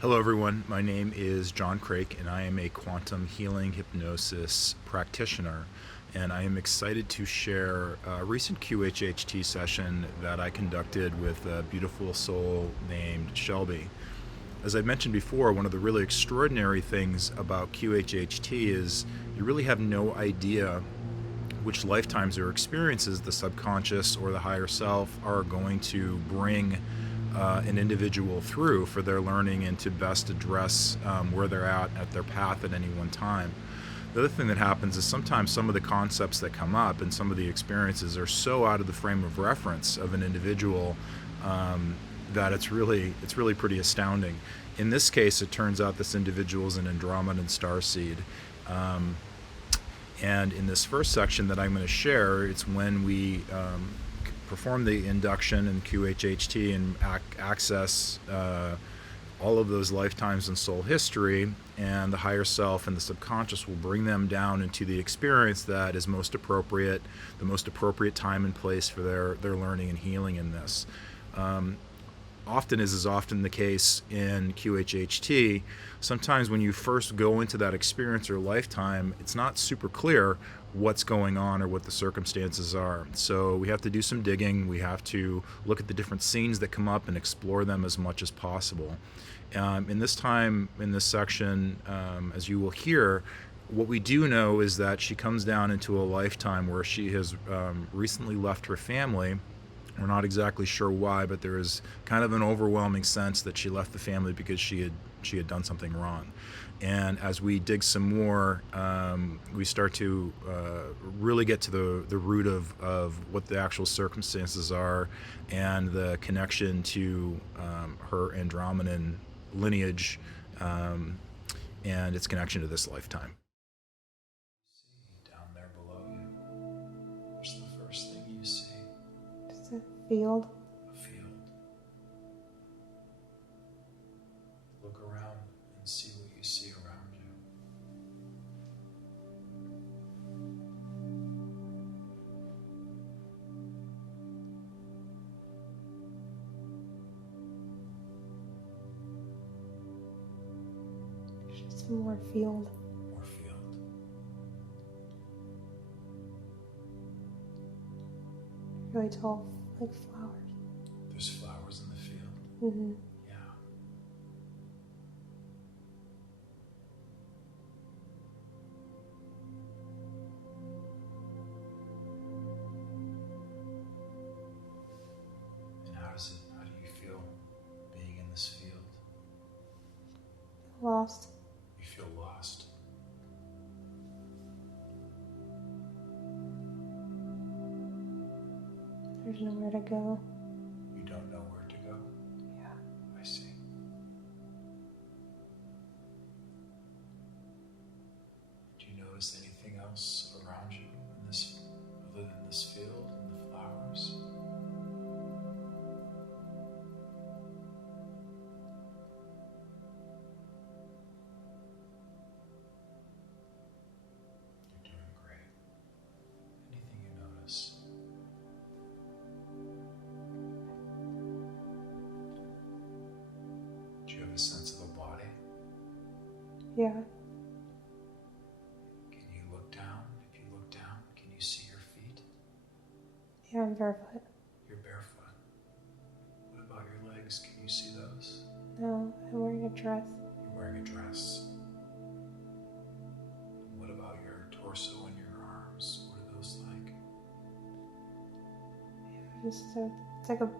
Hello everyone, my name is John Craik and I am a quantum healing hypnosis practitioner, and I am excited to share a recent QHHT session that I conducted with a beautiful soul named Shelby. As I mentioned before, one of the really extraordinary things about QHHT is you really have no idea which lifetimes or experiences the subconscious or the higher self are going to bring an individual through for their learning and to best address where they're at their path at any one time. The other thing that happens is sometimes some of the concepts that come up and some of the experiences are so out of the frame of reference of an individual that it's really pretty astounding. In this case, it turns out this individual is an Andromedan Starseed. And in this first section that I'm going to share, it's when we perform the induction in QHHT and access all of those lifetimes in soul history, and the higher self and the subconscious will bring them down into the experience that is most appropriate, the most appropriate time and place for their learning and healing in this. Often, as is often the case in QHHT, sometimes when you first go into that experience or lifetime, it's not super clear what's going on or what the circumstances are. So we have to do some digging. We have to look at the different scenes that come up and explore them as much as possible. In this section, as you will hear, what we do know is that she comes down into a lifetime where she has recently left her family. We're not exactly sure why, but there is kind of an overwhelming sense that she left the family because she had done something wrong. And as we dig some more, we start to really get to the root of what the actual circumstances are and the connection to her Andromedan lineage and its connection to this lifetime. See down there below you, what's the first thing you see? It's a field. A field. Look around and see what you see around you. There's just more field. More field. Really tall, like flowers. There's flowers in the field. Mm-hmm. Yeah. And how do you feel being in this field? Lost. You feel lost. There's nowhere to go. You don't know where to go? Yeah. I see. Do you notice anything else around you in this, other than this field and the flowers? You're doing great. Anything you notice? Do you have a sense of a body? Yeah. Can you look down? If you look down, can you see your feet? Yeah, I'm barefoot. You're barefoot. What about your legs? Can you see those? No, I'm wearing a dress. You're wearing a dress. What about your torso and your arms? What are those like? It's like a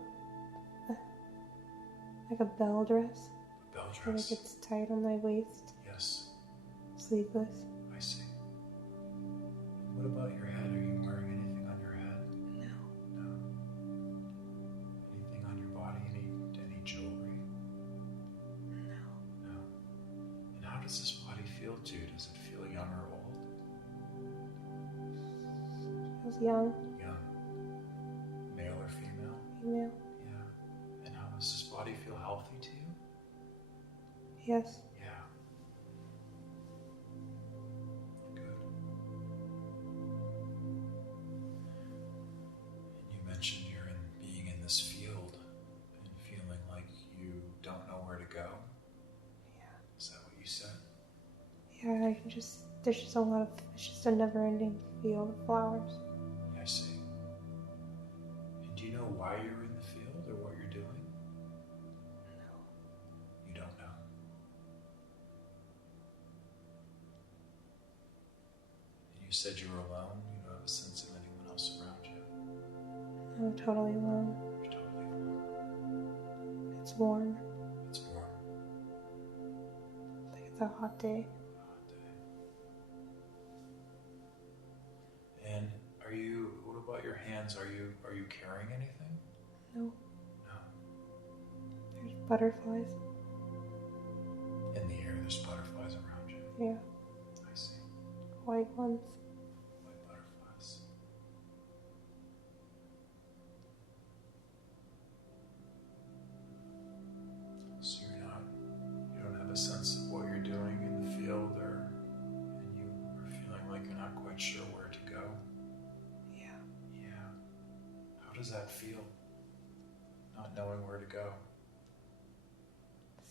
bell dress. A bell Like dress? it's tight on my waist. Yes, Sleeveless. I see. What about your head? Are you wearing anything on your head? No. No. Anything on your body? Any jewelry? No. No. And how does this body feel to you? Does it feel young or old? I was young. Young. Male or female? Female. Yeah. And how does this body feel healthy to you? Yes. Yeah. Good. And you mentioned being in this field and feeling like you don't know where to go. I can just, there's just a lot of, it's just a never-ending field of flowers. I see. And do you know why you're in the field or what you're doing? No. You don't know. And you said you were alone. You don't have a sense of anyone else around you. I'm totally alone. You're totally alone. It's warm. It's warm. Like it's a hot day. Hot day. And what about your hands? Are you carrying anything? No. No. There's butterflies. In the air, there's butterflies around you. Yeah. I see. White ones. White butterflies. So you don't have a sense of what you're doing in the field, and you are feeling like you're not quite sure where to go. Yeah. Yeah. How does that feel? Not knowing where to go.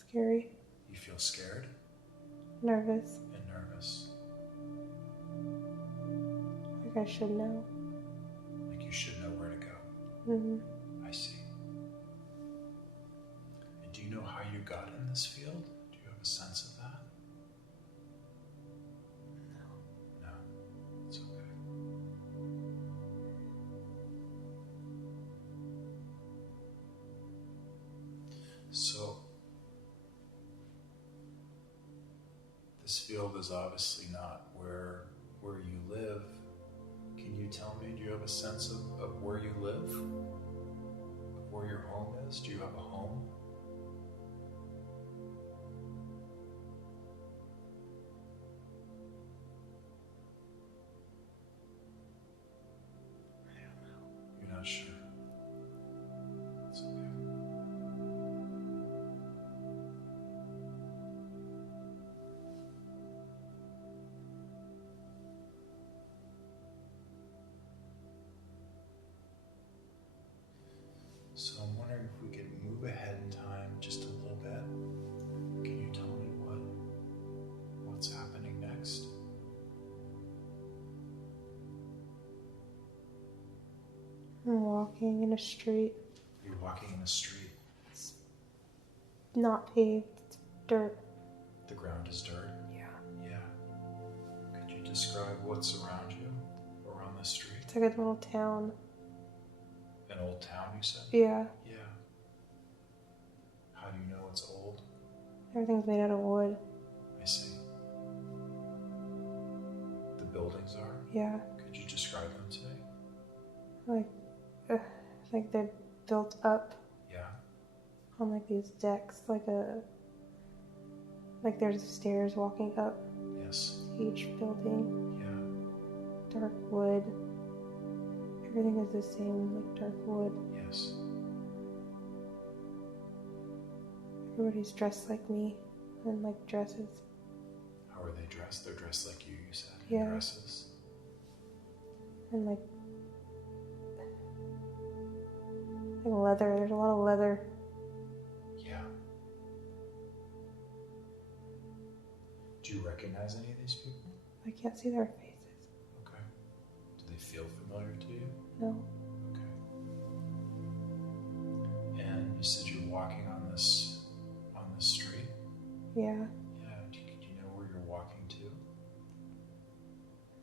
Scary. You feel scared Nervous. and nervous. Like I should know. Like you should know where to go. Mm-hmm. I see. And do you know how you got in this field? Do you have a sense of that? No. No. It's okay. So, this field is obviously not where you live. Can you tell me, do you have a sense of where you live? Of where your home is? Do you have a home? I don't know. You're not sure. It's okay. So I'm wondering if we could move ahead in time just a little bit. Can you tell me what's happening next? I'm walking in a street. You're walking in a street. It's not paved. It's dirt. The ground is dirt. Yeah. Yeah. Could you describe what's around you around the street? It's like a little town. An old town, you said? Yeah. Yeah. How do you know it's old? Everything's made out of wood. I see. The buildings are? Yeah. Could you describe them to me? Like they're built up Yeah. on like these decks, like there's stairs walking up Yes. to each building. Yeah. Dark wood. Everything is the same, like dark wood. Yes. Everybody's dressed like me in like dresses. How are they dressed? They're dressed like you said. In Yeah. dresses. And like leather. There's a lot of leather. Yeah. Do you recognize any of these people? I can't see their faces. Okay. Do they feel familiar to you? No. Okay. And you said you're walking on this street? Yeah. Yeah. Do you know where you're walking to?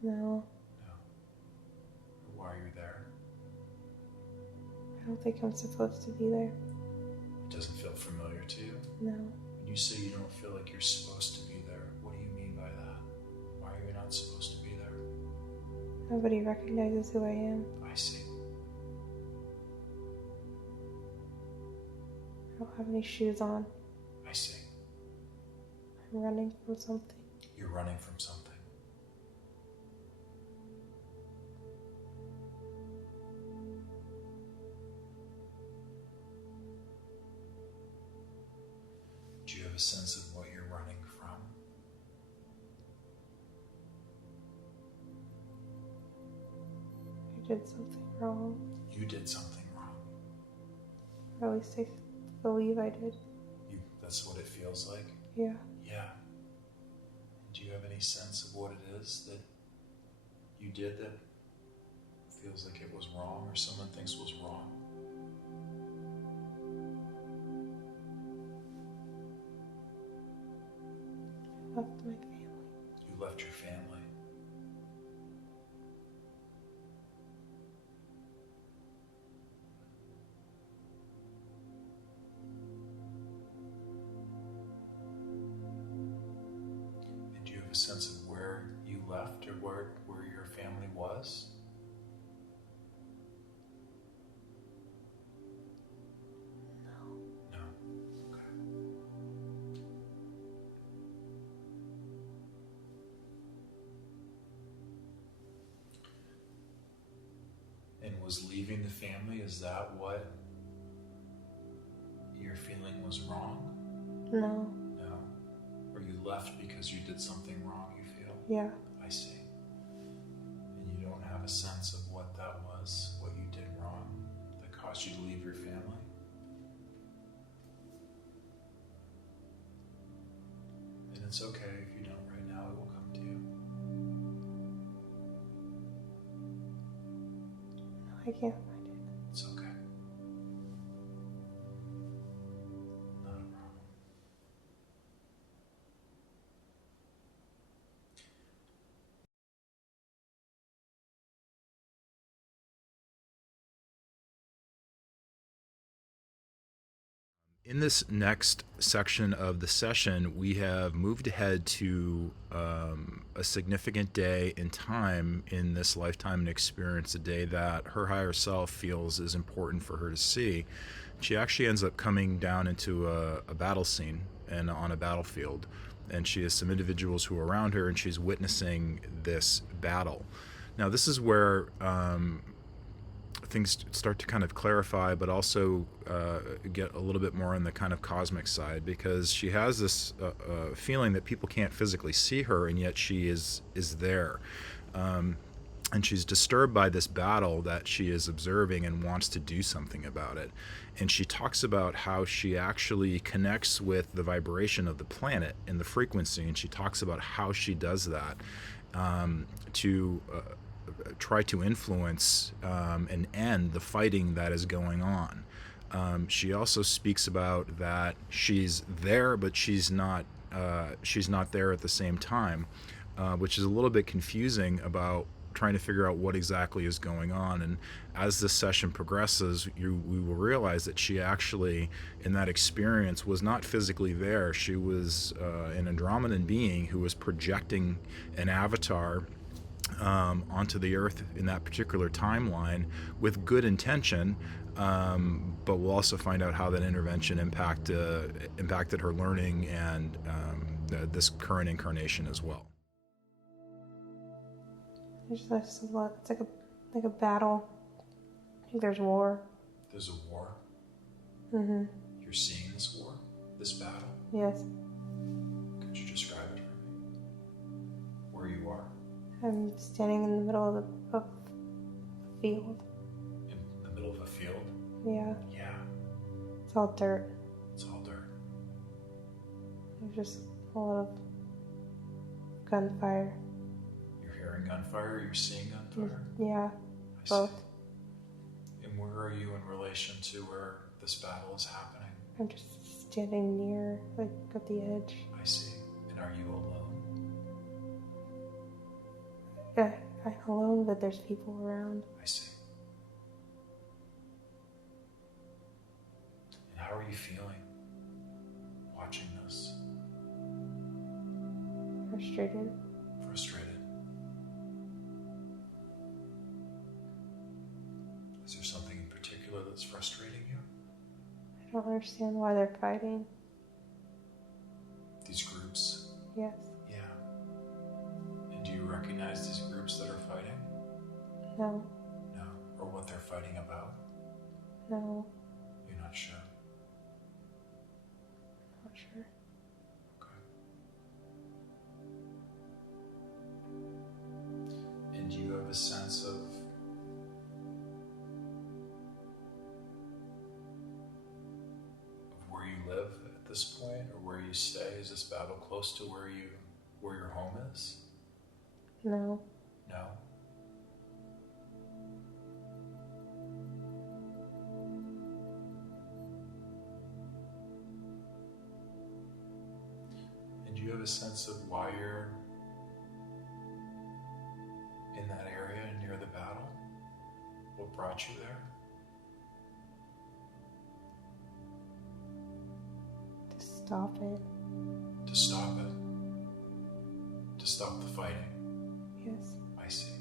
No. No. Or why you're there? I don't think I'm supposed to be there. It doesn't feel familiar to you? No. When you say you don't feel like you're supposed to be there, what do you mean by that? Why are you not supposed to be there? Nobody recognizes who I am. I see. I don't have any shoes on. I see. I'm running from something. You're running from something. Do you have a sense of what you're running from? I did something wrong. You did something wrong. Or at least I believe I did. That's what it feels like? Yeah. Yeah. Do Do you have any sense of what it is that you did that feels like it was wrong or someone thinks was wrong? Left my family. You left your family. And do you have a sense of where you left or where your family was? No. No. Okay. And was leaving the family, is that what you're feeling was wrong? No. No. Or you left because you did something wrong, you feel? Yeah. I see. And you don't have a sense of what that was, what you did wrong that caused you to leave your family? And it's okay if you don't right now, it will come to you. No, I can't find it. It's okay. Not a problem. In this next section of the session, we have moved ahead to a significant day in time in this lifetime and experience, a day that her higher self feels is important for her to see. She actually ends up coming down into a battle scene and on a battlefield, and she has some individuals who are around her, and she's witnessing this battle. Now, this is where things start to kind of clarify, but also get a little bit more on the kind of cosmic side, because she has this feeling that people can't physically see her, and yet she is there. And she's disturbed by this battle that she is observing and wants to do something about it. And she talks about how she actually connects with the vibration of the planet and the frequency, and she talks about how she does that to try to influence and end the fighting that is going on. She also speaks about that she's there, but she's not there at the same time, which is a little bit confusing about trying to figure out what exactly is going on. And as this session progresses, we will realize that she actually, in that experience, was not physically there. She was an Andromedan being who was projecting an avatar onto the earth in that particular timeline with good intention, but we'll also find out how that intervention impacted her learning and this current incarnation as well. There's a lot. It's like a battle. I think there's war. There's a war? Mm-hmm. You're seeing this war? This battle? Yes. Could you describe it for me? Where you are? I'm standing in the middle of a field. In the middle of a field? Yeah. Yeah. It's all dirt. It's all dirt. There's just a lot of gunfire. You're hearing gunfire? You're seeing gunfire? Yeah. I Both. See. And where are you in relation to where this battle is happening? I'm just standing near, like, at the edge. I see. And are you alone? Yeah, I'm alone, but there's people around. I see. And how are you feeling watching this? Frustrated. Frustrated. Is there something in particular that's frustrating you? I don't understand why they're fighting. These groups? Yes. Yeah. And do you recognize these groups that are fighting? No. No. Or what they're fighting about? No. You're not sure? Not sure. Okay. And do you have a sense of where you live at this point, or where you stay? Is this battle close to where you where your home is? No. No? And do you have a sense of why you're in that area near the battle? What brought you there? To stop it. To stop it? To stop the fighting? Yes. I see.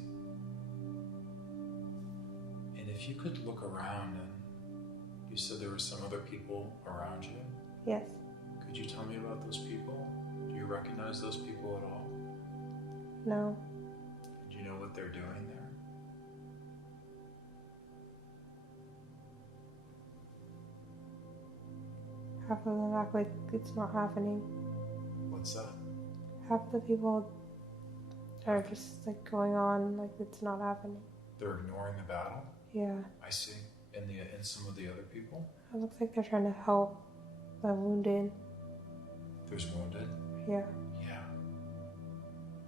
And if you could look around, and you said there were some other people around you. Yes. Could you tell me about those people? Do you recognize those people at all? No. Do you know what they're doing there? Half of them act like it's not happening. What's that? Half the people are just like going on like it's not happening. They're ignoring the battle? Yeah. I see. And some of the other people? It looks like they're trying to help the wounded. There's wounded? Yeah. Yeah.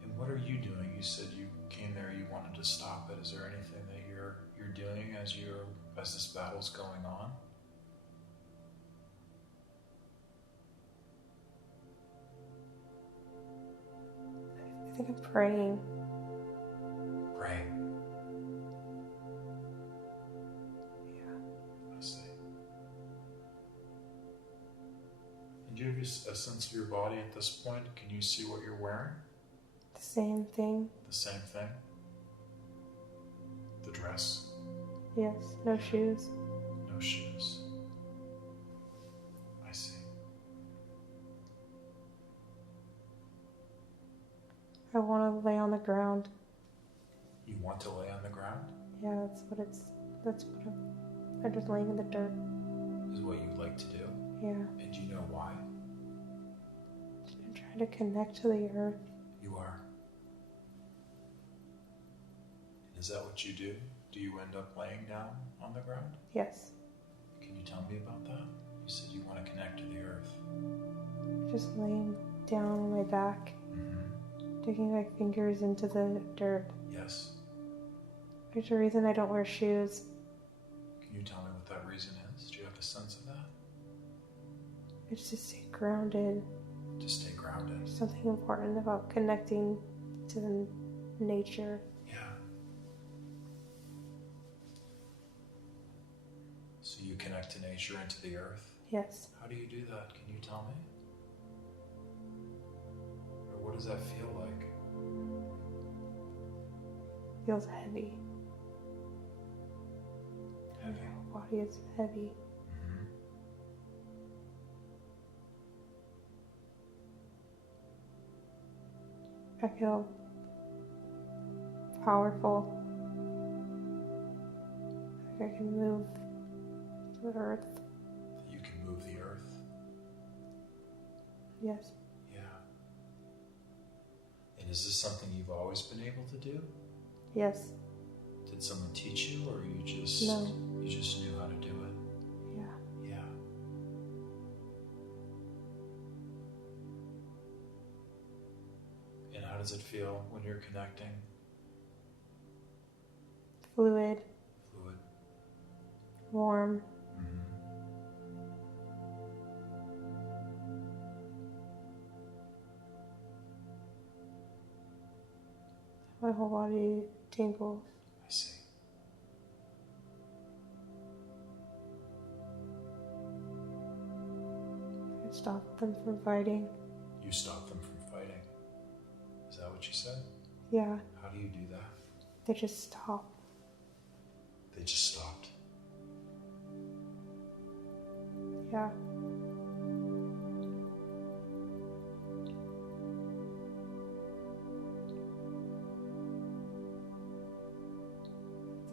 And what are you doing? You said you came there, you wanted to stop it. Is there anything that you're doing as this battle's going on? I think I'm praying. Praying. Yeah. I see. And do you have a sense of your body at this point? Can you see what you're wearing? The same thing. The same thing? The dress? Yes. No shoes. No shoes. I see. I want to lay on the ground. You want to lay on the ground? Yeah, I'm just laying in the dirt. Is what you like to do? Yeah. And do you know why? I'm trying to connect to the earth. You are. And is that what you do? Do you end up laying down on the ground? Yes. Can you tell me about that? You said you want to connect to the earth. Just laying down on my back, digging my fingers into the dirt. Yes. There's a reason I don't wear shoes. Can you tell me what that reason is? Do you have a sense of that? It's to stay grounded. To stay grounded. There's something important about connecting to the nature. Yeah. So you connect to nature and to the earth? Yes. How do you do that? Can you tell me? Or what does that feel like? Feels heavy. Heavy. My body is heavy. I feel powerful. Like I can move the earth. You can move the earth? Yes. Yeah. And is this something you've always been able to do? Yes. Did someone teach you, or you just knew how to do it? Yeah. Yeah. And how does it feel when you're connecting? Fluid. Fluid. Warm. My whole body tingles. I see. I stop them from fighting. You stop them from fighting. Is that what you said? Yeah. How do you do that? They just stop. They just stopped. Yeah.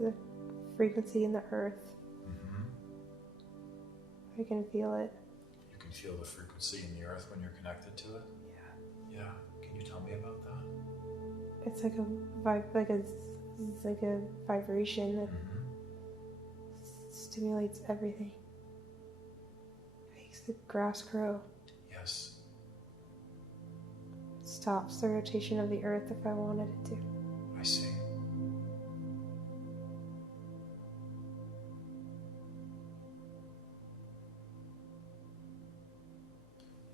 The frequency in the earth. I can feel it. You can feel the frequency in the earth when you're connected to it? Yeah. Yeah. Can you tell me about that? It's like a vibration that stimulates everything. It makes the grass grow. Yes. It's stops the rotation of the Earth if I wanted it to. I see.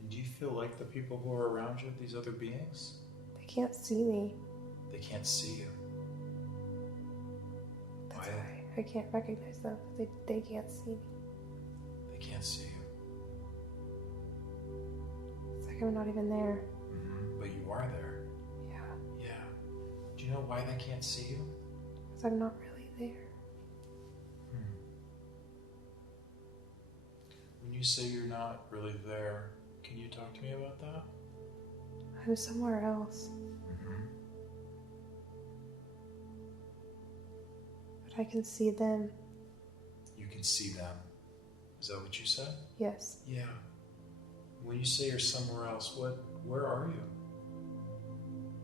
And do you feel like the people who are around you, these other beings? They can't see me. They can't see you. That's why I can't recognize them. They can't see me. They can't see you. It's like I'm not even there. Mm-hmm. But you are there. Yeah. Yeah. Do you know why they can't see you? Because I'm not really there. When you say you're not really there, can you talk to me about that? I'm somewhere else. But I can see them. You can see them. Is that what you said? Yes. Yeah. When you say you're somewhere else, where are you?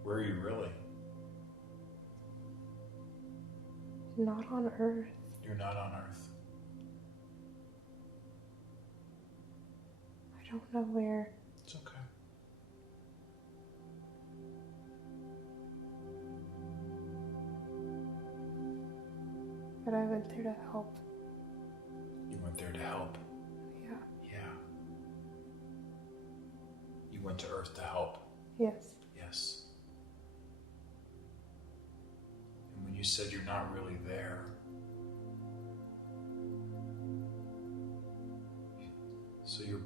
Where are you really? Not on Earth. You're not on Earth. I don't know where. It's okay. But I went there to help. You went there to help. Yeah. Yeah. You went to Earth to help. Yes. Yes. And when you said you're not really there, so your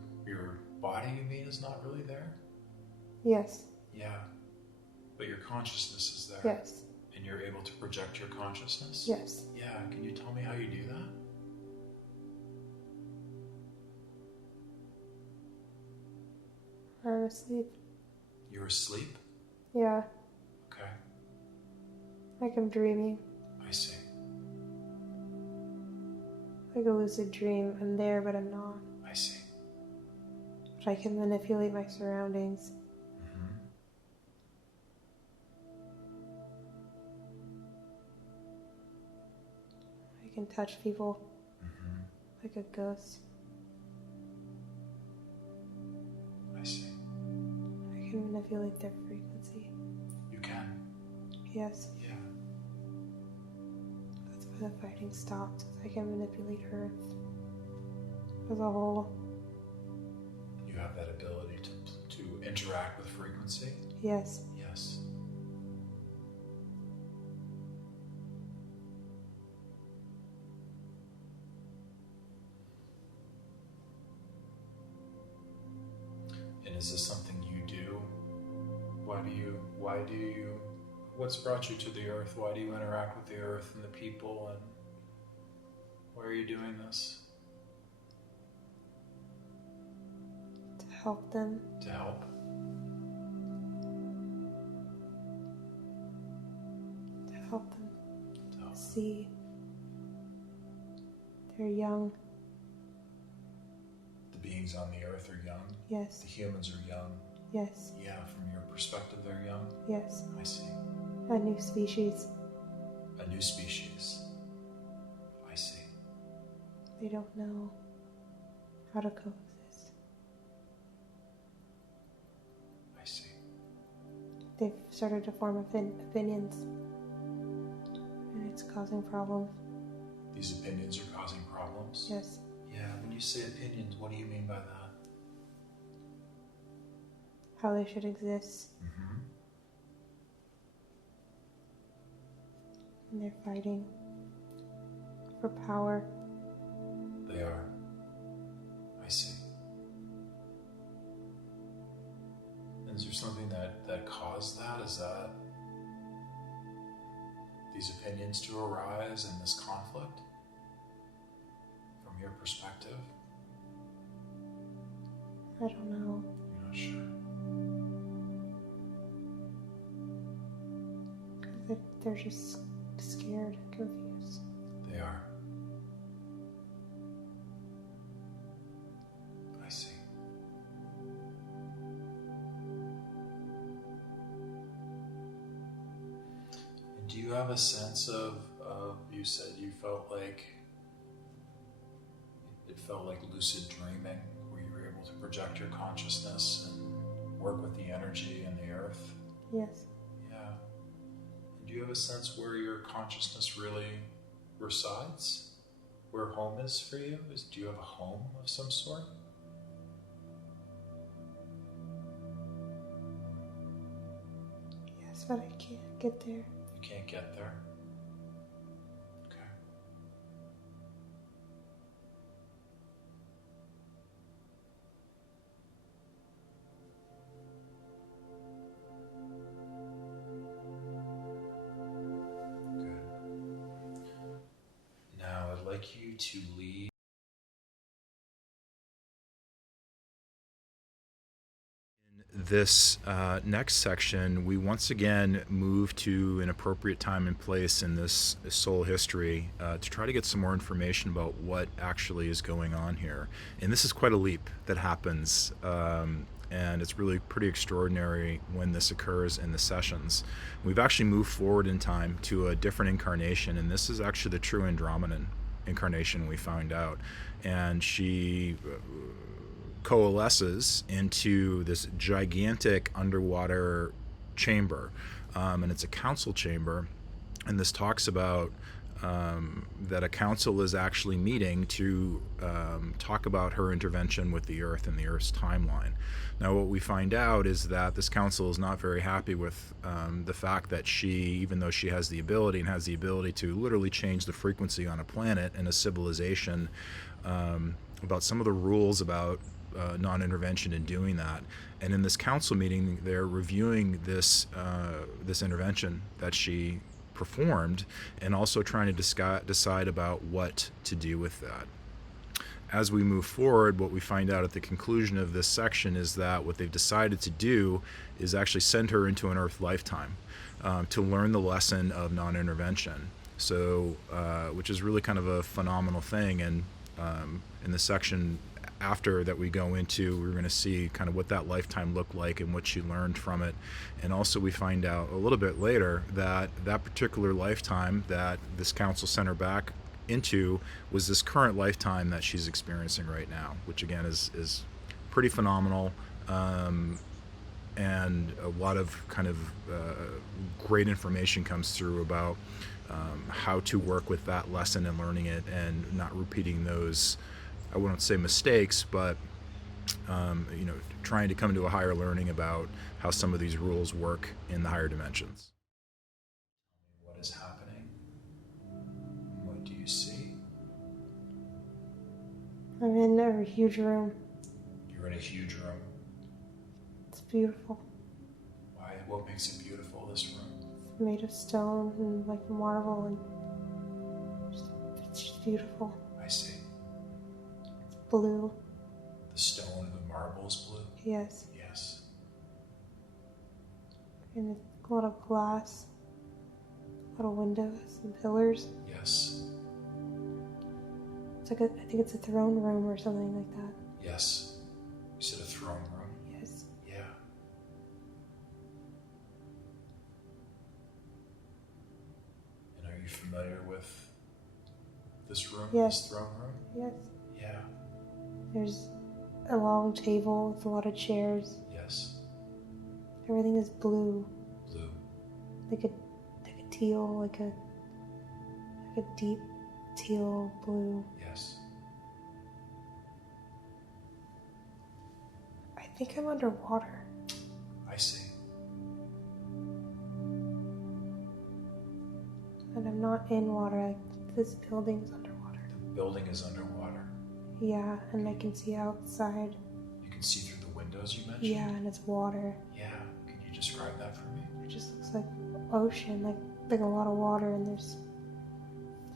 body, you mean, is not really there? Yes. Yeah. But your consciousness is there. Yes. And you're able to project your consciousness? Yes. Yeah. Can you tell me how you do that? I'm asleep. You're asleep? Yeah. Okay. Like I'm dreaming. I see. Like a lucid dream. I'm there, but I'm not. I see. But I can manipulate my surroundings. I can touch people like a ghost. I see. I can manipulate their frequency. You can? Yes. Yeah. That's why the fighting stopped. I can manipulate Earth as a whole. You have that ability to interact with frequency? Yes. Yes. And is this something you do? What's brought you to the Earth? Why do you interact with the Earth and the people, and why are you doing this? To help them. To help? To help them To help. see they're young. The beings on the Earth are young? Yes. The humans are young? Yes. Yeah, from your perspective, they're young? Yes. I see. A new species. A new species. I see. They don't know how to coexist. I see. They've started to form opinions. And it's causing problems. These opinions are causing problems? Yes. Yeah, when you say opinions, what do you mean by that? How they should exist. And they're fighting for power. They are. I see. And is there something that caused that? Is that these opinions to arise and this conflict? From your perspective? I don't know. You're not sure. Because they're just scared and confused. They are. I see. And do you have a sense of you said you felt like it felt like lucid dreaming, where you were able to project your consciousness and work with the energy and the earth. Yes. Yeah. And do you have a sense where your consciousness really resides? Where home is for you? Do you have a home of some sort? Yes, but I can't get there. You can't get there? Okay. Good. Now I'd like you to leave. This next section, we once again move to an appropriate time and place in this soul history to try to get some more information about what actually is going on here. And this is quite a leap that happens, and it's really pretty extraordinary when this occurs in the sessions. We've actually moved forward in time to a different incarnation, and this is actually the true Andromedan incarnation we found out. And she coalesces into this gigantic underwater chamber, and it's a council chamber, and this talks about that a council is actually meeting to talk about her intervention with the Earth and the Earth's timeline. Now what we find out is that this council is not very happy with the fact that she, even though she has the ability and has the ability to literally change the frequency on a planet and a civilization, about some of the rules about non-intervention in doing that. And in this council meeting, they're reviewing this intervention that she performed, and also trying to decide about what to do with that. As we move forward, what we find out at the conclusion of this section is that what they've decided to do is actually send her into an Earth lifetime to learn the lesson of non-intervention. So, which is really kind of a phenomenal thing. And in the section after that we go into, we're going to see kind of what that lifetime looked like and what she learned from it. And also we find out a little bit later that that particular lifetime that this council sent her back into was this current lifetime that she's experiencing right now, which again is pretty phenomenal, and a lot of kind of great information comes through about how to work with that lesson and learning it and not repeating those, I wouldn't say mistakes, but trying to come to a higher learning about how some of these rules work in the higher dimensions. What is happening? What do you see? I'm in a huge room. You're in a huge room. It's beautiful. Why? What makes it beautiful, this room? It's made of stone and like marble, and it's just beautiful. I see. Blue. The stone and the marble is blue? Yes. Yes. And a lot of glass, a lot of windows and pillars. Yes. It's like I think it's a throne room or something like that. Yes. You said a throne room? Yes. Yeah. And are you familiar with this room? Yes. This throne room? Yes. Yeah. There's a long table with a lot of chairs. Yes. Everything is blue. Blue. Like a teal, like a deep teal blue. Yes. I think I'm underwater. I see. And I'm not in water. Like, this building's underwater. The building is underwater. Yeah, and I can see outside. You can see through the windows you mentioned? Yeah, and it's water. Yeah. Can you describe that for me? It just looks like ocean, like a lot of water, and there's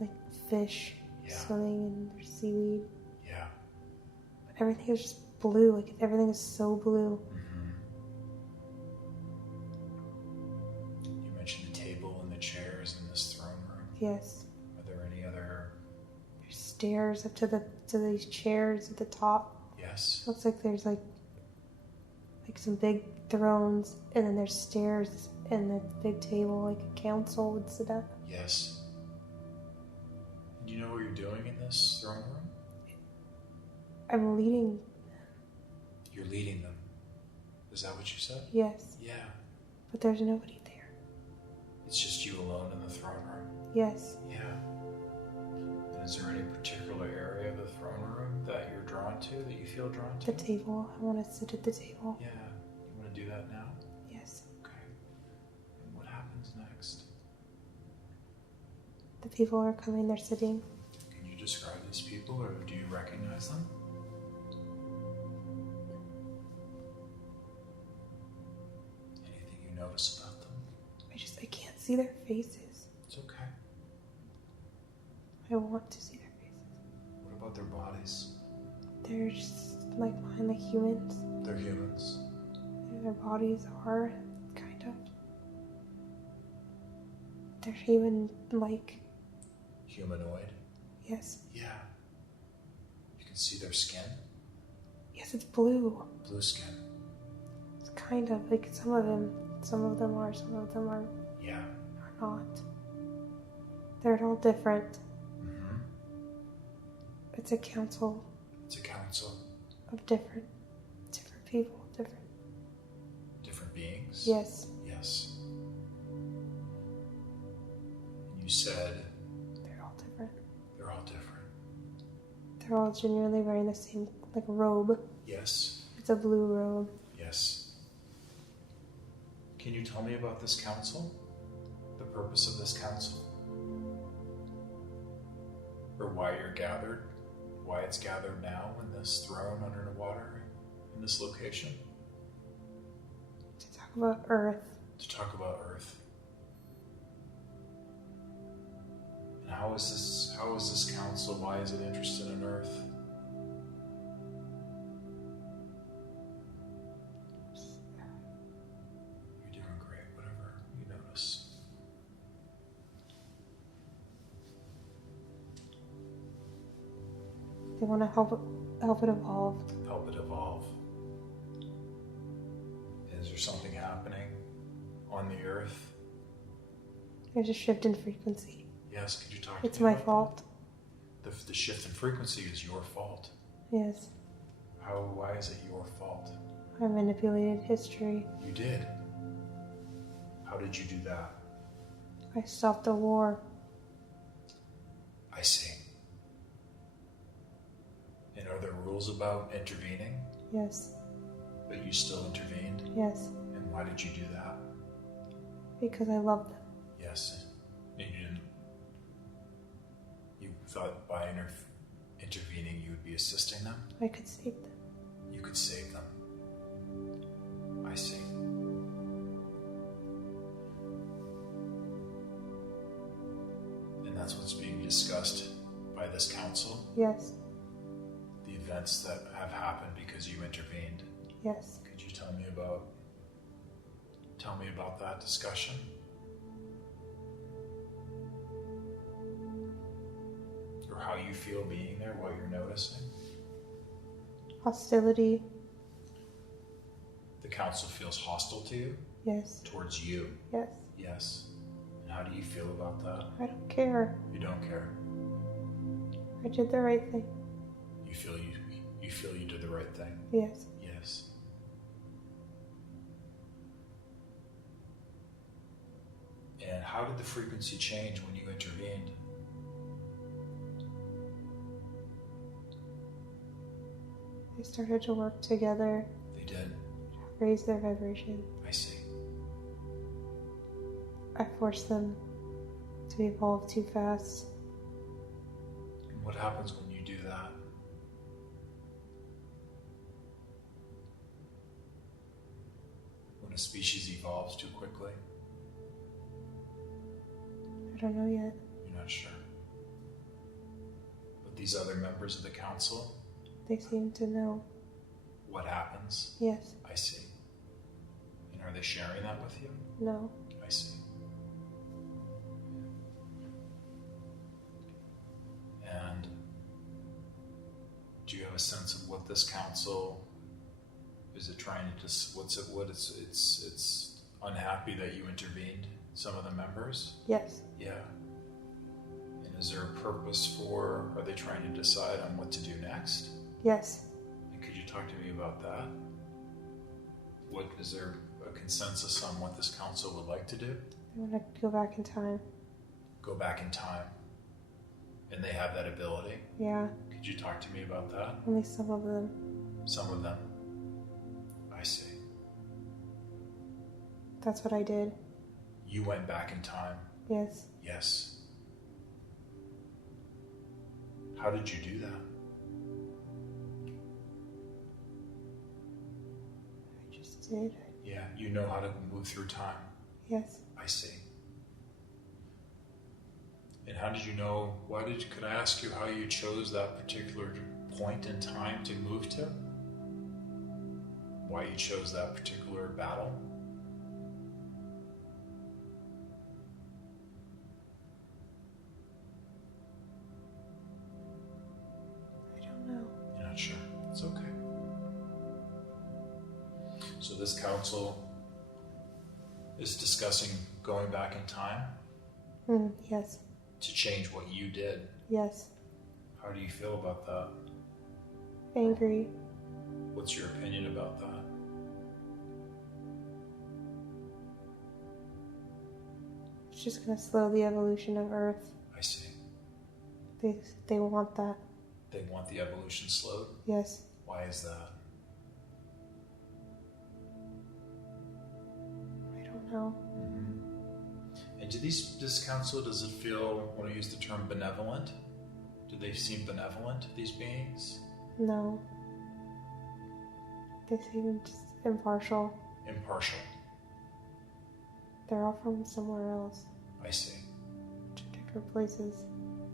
like fish swimming, and there's seaweed. Yeah. But everything is just blue. Like everything is so blue. You mentioned the table and the chairs in this throne room. Yes. Are there any other? There's stairs up to these chairs at the top. Yes. Looks like there's like some big thrones, and then there's stairs and the big table, like a council would sit at. Yes. And do you know what you're doing in this throne room? I'm leading. You're leading them. Is that what you said? Yes. Yeah. But there's nobody there. It's just you alone in the throne room? Yes. Yeah. And is there any particular area of the throne room that you're drawn to, that you feel drawn to? The table. I want to sit at the table. Yeah. You want to do that now? Yes. Okay. And what happens next? The people are coming, they're sitting. Can you describe these people, or do you recognize them? Anything you notice about them? I can't see their faces. It's okay. I want to see their faces. What about their bodies? They're just like mine, like humans. They're humans. Their bodies are, kind of. They're human-like. Humanoid? Yes. Yeah. You can see their skin? Yes, it's blue. Blue skin? It's kind of like some of them are, some of them are Yeah. not. They're all different. Mm-hmm. It's a council It's a council. of different people, Different beings? Yes. Yes. And you said They're all different. they're all different. They're all genuinely wearing the same, like, robe. Yes. It's a blue robe. Yes. Can you tell me about this council? The purpose of this council? Or why you're gathered? Why it's gathered now in this throne under the water in this location? To talk about Earth. To talk about Earth. And how is this council, why is it interested in Earth? You're doing great, whatever you notice. They want to help it evolve. Help it evolve. Is there something happening on the Earth? There's a shift in frequency. Yes, could you talk to It's me my about fault. that? The shift in frequency is your fault. Yes. Why is it your fault? I manipulated history. You did. How did you do that? I stopped the war. I see. And are there rules about intervening? Yes. But you still intervened? Yes. And why did you do that? Because I love them. Yes. And you didn't. You thought by intervening you would be assisting them? I could save them. You could save them. I see. And that's what's being discussed by this council? Yes. The events that have happened because you intervened. Yes. Could you tell me about that discussion? Or how you feel being there, what you're noticing? Hostility. The council feels hostile to you? Yes. Towards you? Yes. Yes. And how do you feel about that? I don't care. You don't care. I did the right thing. You feel you did the right thing? Yes. Yes. And how did the frequency change when you intervened? They started to work together. They did. Raise their vibration. I see. I forced them to evolve too fast. And what happens when you do that? When a species evolves too quickly? I don't know yet. You're not sure. But these other members of the council, They seem to know. what happens? Yes. I see. And are they sharing that with you? No. I see. And do you have a sense of what this council is it trying to just it's unhappy that you intervened, some of the members? Yes. Yeah. And is there a purpose are they trying to decide on what to do next? Yes. And could you talk to me about that? What is there a consensus on what this council would like to do? They want to go back in time. Go back in time. And they have that ability? Yeah. Could you talk to me about that? Only some of them. Some of them. I see. That's what I did. You went back in time? Yes. Yes. How did you do that? I just did. Yeah, you know how to move through time. Yes. I see. And how did you know, could I ask you how you chose that particular point in time to move to? Why you chose that particular battle? I don't know. You're not sure. It's okay. So this council is discussing going back in time Yes. to change what you did. Yes. How do you feel about that? Angry. What's your opinion about that? It's just going to slow the evolution of Earth. I see. They want that. They want the evolution slowed? Yes. Why is that? I don't know. And this council, does it feel, when I use the term benevolent? Do they seem benevolent, these beings? No. They seem just impartial. Impartial. They're all from somewhere else. I see. Different places.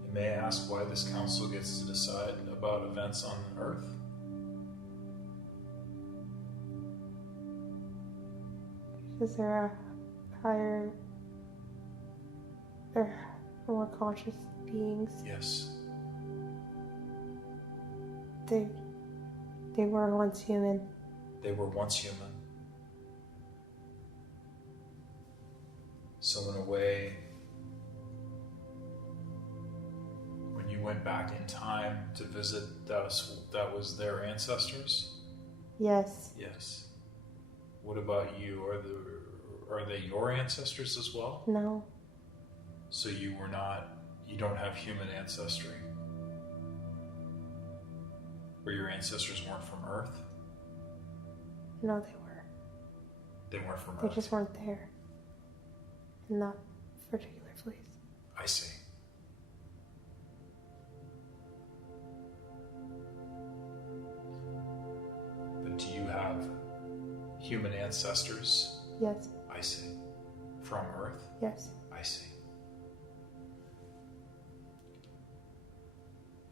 And may I ask why this council gets to decide about events on Earth? Because they're they're more conscious beings. Yes. They were once human. They were once human. So in a way, when you went back in time to visit, that was their ancestors? Yes. Yes. What about you? Are they your ancestors as well? No. So you don't have human ancestry? Or your ancestors weren't from Earth? No, they were. They weren't from They Earth? just weren't there. In that particular place. I see. But do you have human ancestors? Yes. I see. From Earth? Yes. I see.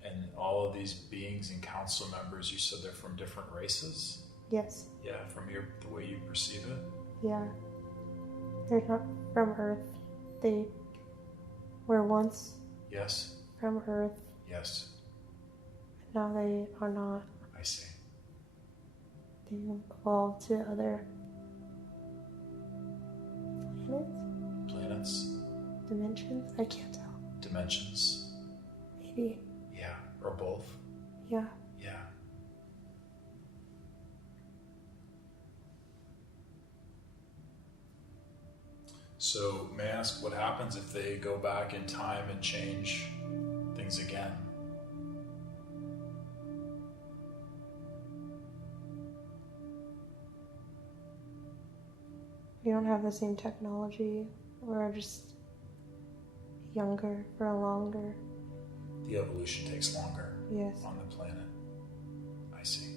And all of these beings and council members, you said they're from different races? Yes. Yeah, from the way you perceive it? Yeah. They're not from Earth. They were once Yes? from Earth. Yes. Now they are not. I see. They evolved to other Planets? dimensions. I can't tell. Dimensions? Maybe. Yeah. Or both? Yeah. Yeah. So, may I ask what happens if they go back in time and change things again? We don't have the same technology. We're just younger for longer. The evolution takes longer Yes. on the planet. I see.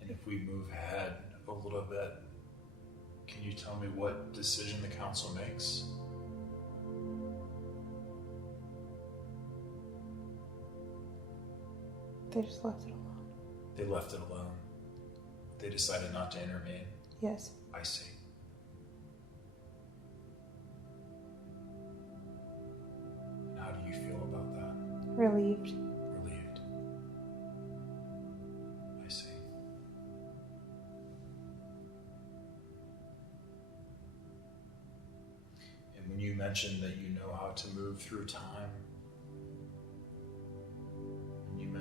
And if we move ahead a little bit, can you tell me what decision the council makes? They just left it alone. They left it alone. They decided not to intervene. Yes. I see. And how do you feel about that? Relieved. Relieved. I see. And when you mentioned that you know how to move through time,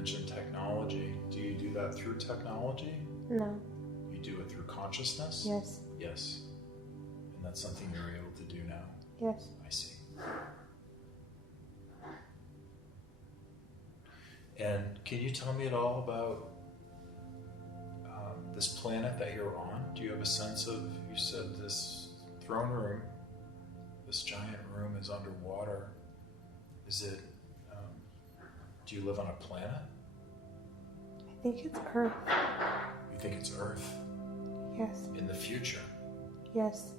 mentioned technology. Do you do that through technology? No. You do it through consciousness? Yes. Yes. And that's something you're able to do now? Yes. I see. And can you tell me at all about this planet that you're on? Do you have a sense of, you said this throne room, this giant room is underwater. Is it, do you live on a planet? I think it's Earth. You think it's Earth? Yes. In the future? Yes.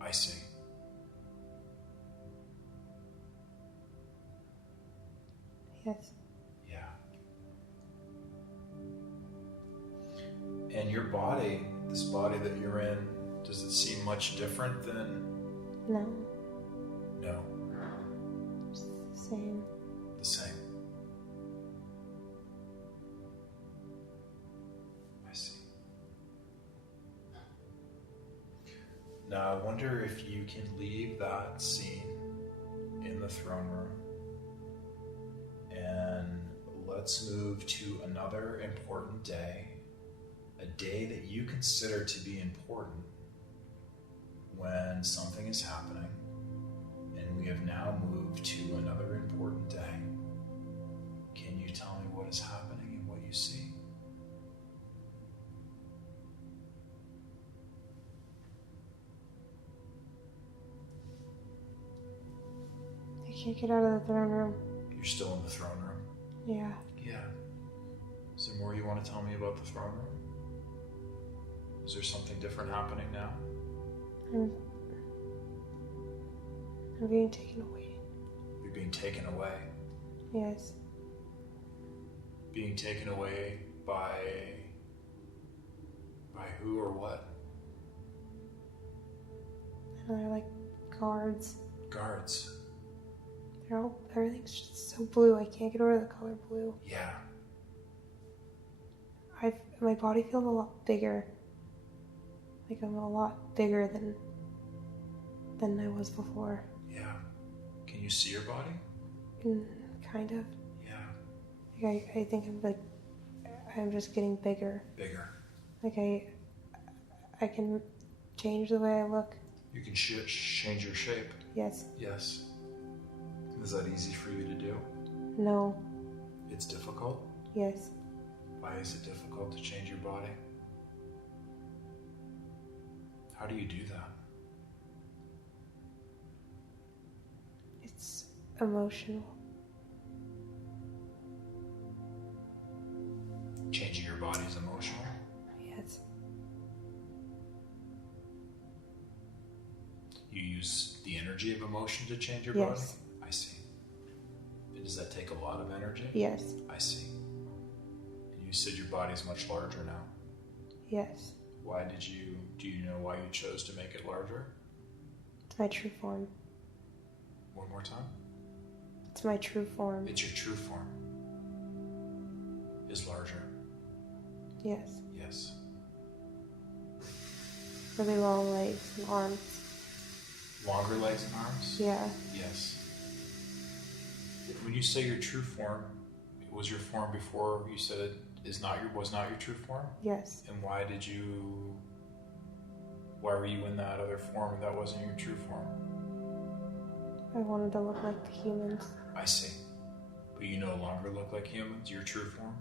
I see. Yes. Yeah. And your body, this body that you're in, does it seem much different than? No. No. It's the same. The same. I see. Now I wonder if you can leave that scene in the throne room and let's move to another important day, a day that you consider to be important when something is happening, and we have now moved to another important day. Can you tell me what is happening and what you see? I can't get out of the throne room. You're still in the throne room? Yeah. Yeah. Is there more you want to tell me about the throne room? Is there something different happening now? I'm being taken away. You're being taken away. Yes. Being taken away by who or what? And they're like guards. Guards. Everything's just so blue. I can't get over the color blue. Yeah. My body feels a lot bigger. Like I'm a lot bigger than I was before. Yeah. Can you see your body? Kind of. Yeah. Like I think I'm just getting bigger. Bigger. Like I can change the way I look. You can change your shape. Yes. Yes. Is that easy for you to do? No. It's difficult? Yes. Why is it difficult to change your body? How do you do that? It's emotional. Changing your body is emotional? Yes. You use the energy of emotion to change your Yes. body? I see. And does that take a lot of energy? Yes. I see. And you said your body's much larger now. Yes. Do you know why you chose to make it larger? It's my true form. One more time? It's my true form. It's your true form. Is larger. Yes. Yes. Really long legs and arms. Longer legs and arms? Yeah. Yes. When you say your true form, was your form before you said it was not your true form? Yes. And why were you in that other form and that wasn't your true form? I wanted to look like the humans. I see. But you no longer look like humans, your true form?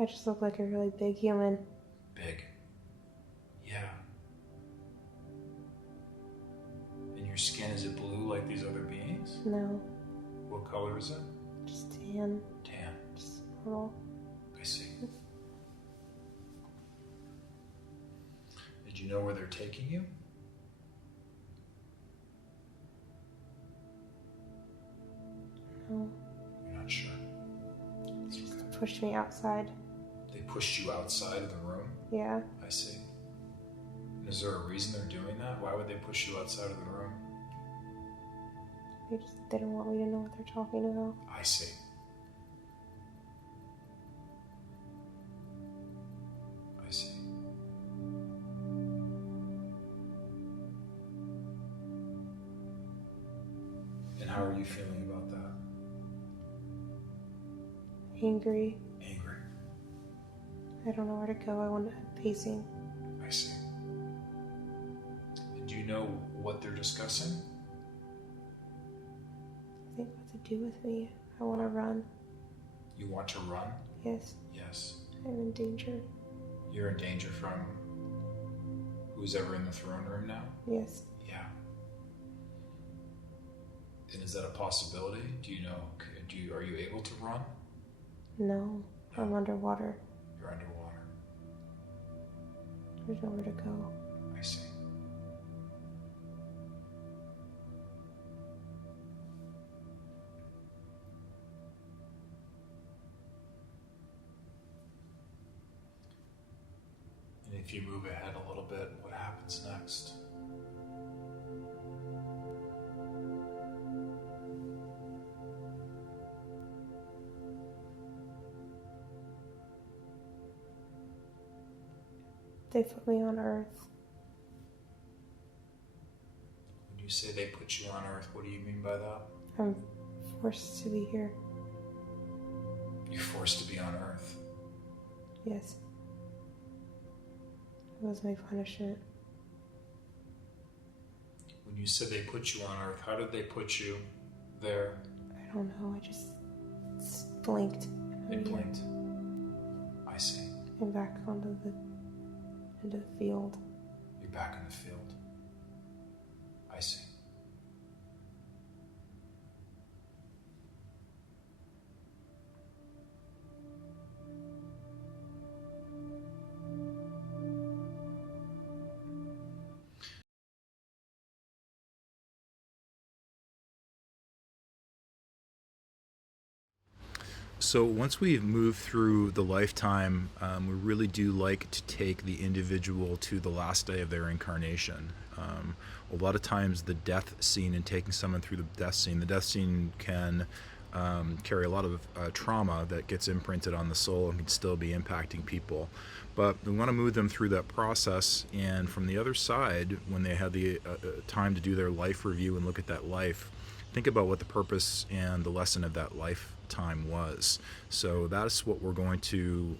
I just look like a really big human. Big. Yeah. And your skin, is it blue like these other beings? No. What color is it? Just tan. Tan. Just a little. I see. Did you know where they're taking you? No. You're not sure. It's just to push me outside. They pushed you outside of the room? Yeah. I see. And is there a reason they're doing that? Why would they push you outside of the room? They don't want me to know what they're talking about. I see. I see. And how are you feeling about that? Angry. Angry. I don't know where to go. I want pacing. I see. And do you know what they're discussing? I think what to do with me. I want to run. You want to run? Yes. Yes. I'm in danger. You're in danger from who's ever in the throne room now? Yes. Yeah. And is that a possibility? Do you know, are you able to run? No. I'm underwater. You're underwater. There's nowhere to go. I see. And if you move ahead a little bit, what happens next? They put me on Earth. When you say they put you on Earth, what do you mean by that? I'm forced to be here. You're forced to be on Earth. Yes. It was my punishment. When you said they put you on Earth, how did they put you there? I don't know. I just blinked. They blinked. I see. And back into the field. You're back in the field. I see. So once we've moved through the lifetime, we really do like to take the individual to the last day of their incarnation. A lot of times the death scene and taking someone through the death scene can carry a lot of trauma that gets imprinted on the soul and can still be impacting people. But we want to move them through that process, and from the other side, when they have the time to do their life review and look at that life, think about what the purpose and the lesson of that lifetime was. So that's what we're going to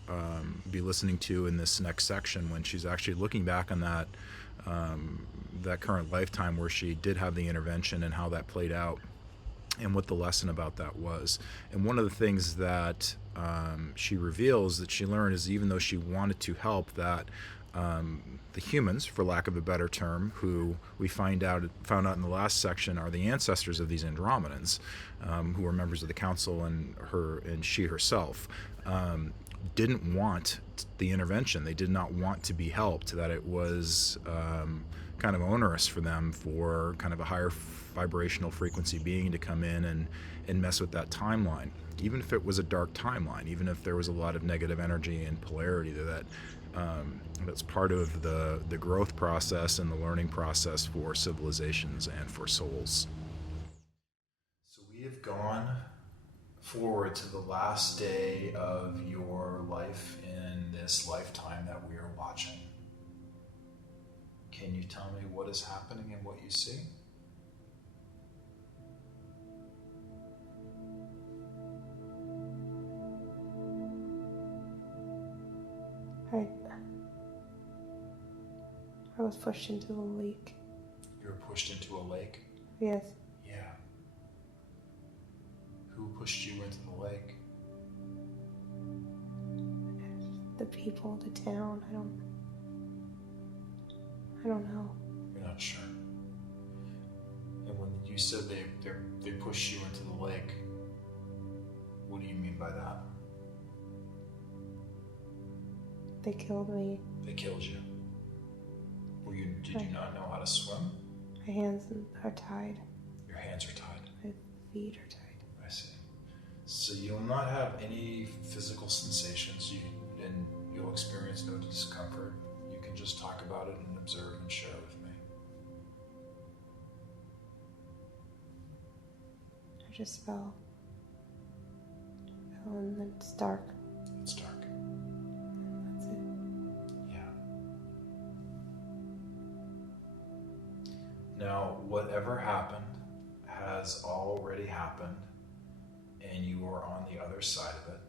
be listening to in this next section, when she's actually looking back on that that current lifetime where she did have the intervention and how that played out and what the lesson about that was. And one of the things that she reveals that she learned is, even though she wanted to help, that the humans, for lack of a better term, who we found out in the last section are the ancestors of these Andromedans, who are members of the council, and she herself, didn't want the intervention. They did not want to be helped, that it was kind of onerous for them, for kind of a higher vibrational frequency being to come in and mess with that timeline. Even if it was a dark timeline, even if there was a lot of negative energy and polarity to that's part of the growth process and the learning process for civilizations and for souls. So we have gone forward to the last day of your life in this lifetime that we are watching. Can you tell me what is happening and what you see? I was pushed into the lake. You were pushed into a lake? Yes. Yeah. Who pushed you into the lake? The people, the town. I don't know. You're not sure. And when you said they pushed you into the lake, what do you mean by that? They killed me. They killed you. Did you not know how to swim? My hands are tied. Your hands are tied. My feet are tied. I see. So you'll not have any physical sensations, and you'll experience no discomfort. You can just talk about it and observe and share with me. I just fell. And then it's dark. It's dark. That's it. Yeah. Now, whatever happened has already happened, and you are on the other side of it.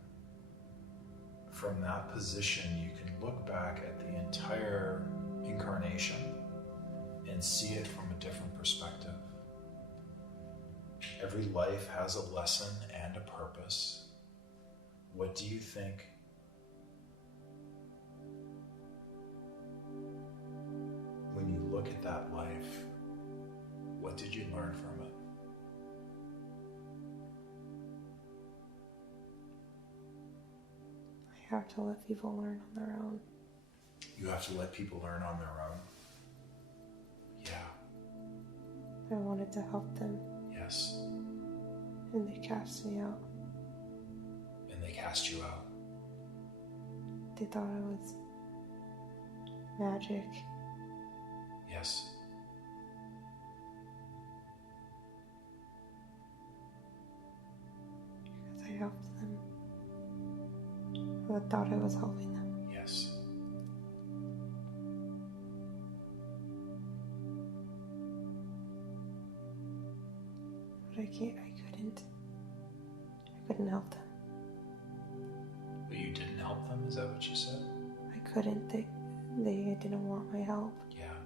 from that position, you can look back at the entire incarnation and see it from a different perspective. Every life has a lesson and a purpose. What do you think when you look at that life? What did you learn from it? I have to let people learn on their own. You have to let people learn on their own. Yeah. I wanted to help them. Yes. And they cast me out. And they cast you out. They thought I was magic. Yes. Because I helped them. I thought I was helping them. Yes. But I couldn't help them. But you didn't help them? Is that what you said? I couldn't. They didn't want my help. Yeah.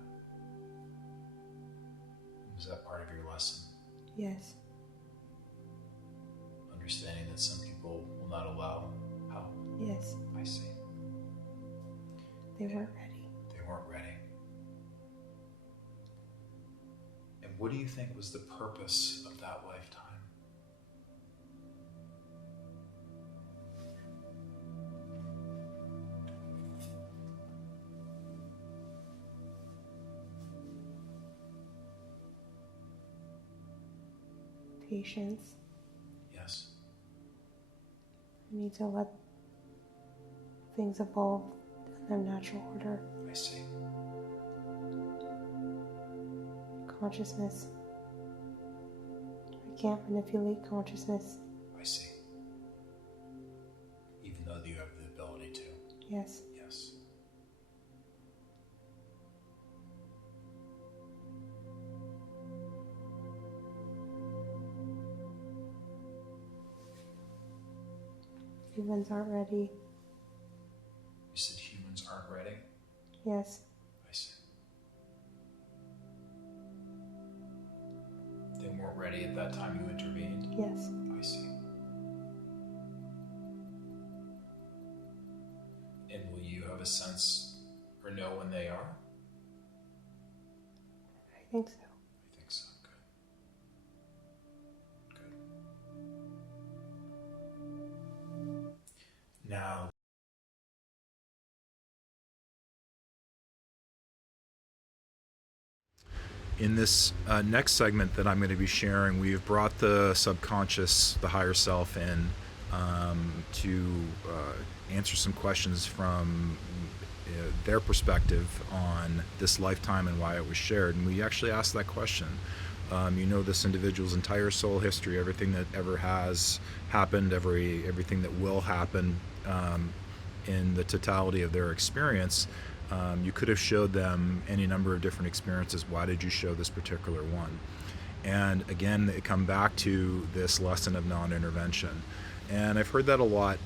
Was that part of your lesson? Yes. Understanding that some people will not allow help? Yes. I see. They weren't ready. They weren't ready. And what do you think was the purpose of that lifetime? Patience. Yes. I need to let things evolve in their natural order. I see. Consciousness. I can't manipulate consciousness. I see. Even though you have the ability to. Yes. Yes. Humans aren't ready. You said humans aren't ready? Yes. I see. They weren't ready at that time you intervened? Yes. I see. And will you have a sense or know when they are? I think so. I think so. Good. Good. Now, in this next segment that I'm going to be sharing, we've brought the subconscious, the higher self in to answer some questions from their perspective on this lifetime and why it was shared. And we actually asked that question. You know this individual's entire soul history, everything that ever has happened, everything that will happen in the totality of their experience. You could have showed them any number of different experiences. Why did you show this particular one? And again, they come back to this lesson of non-intervention. And I've heard that a lot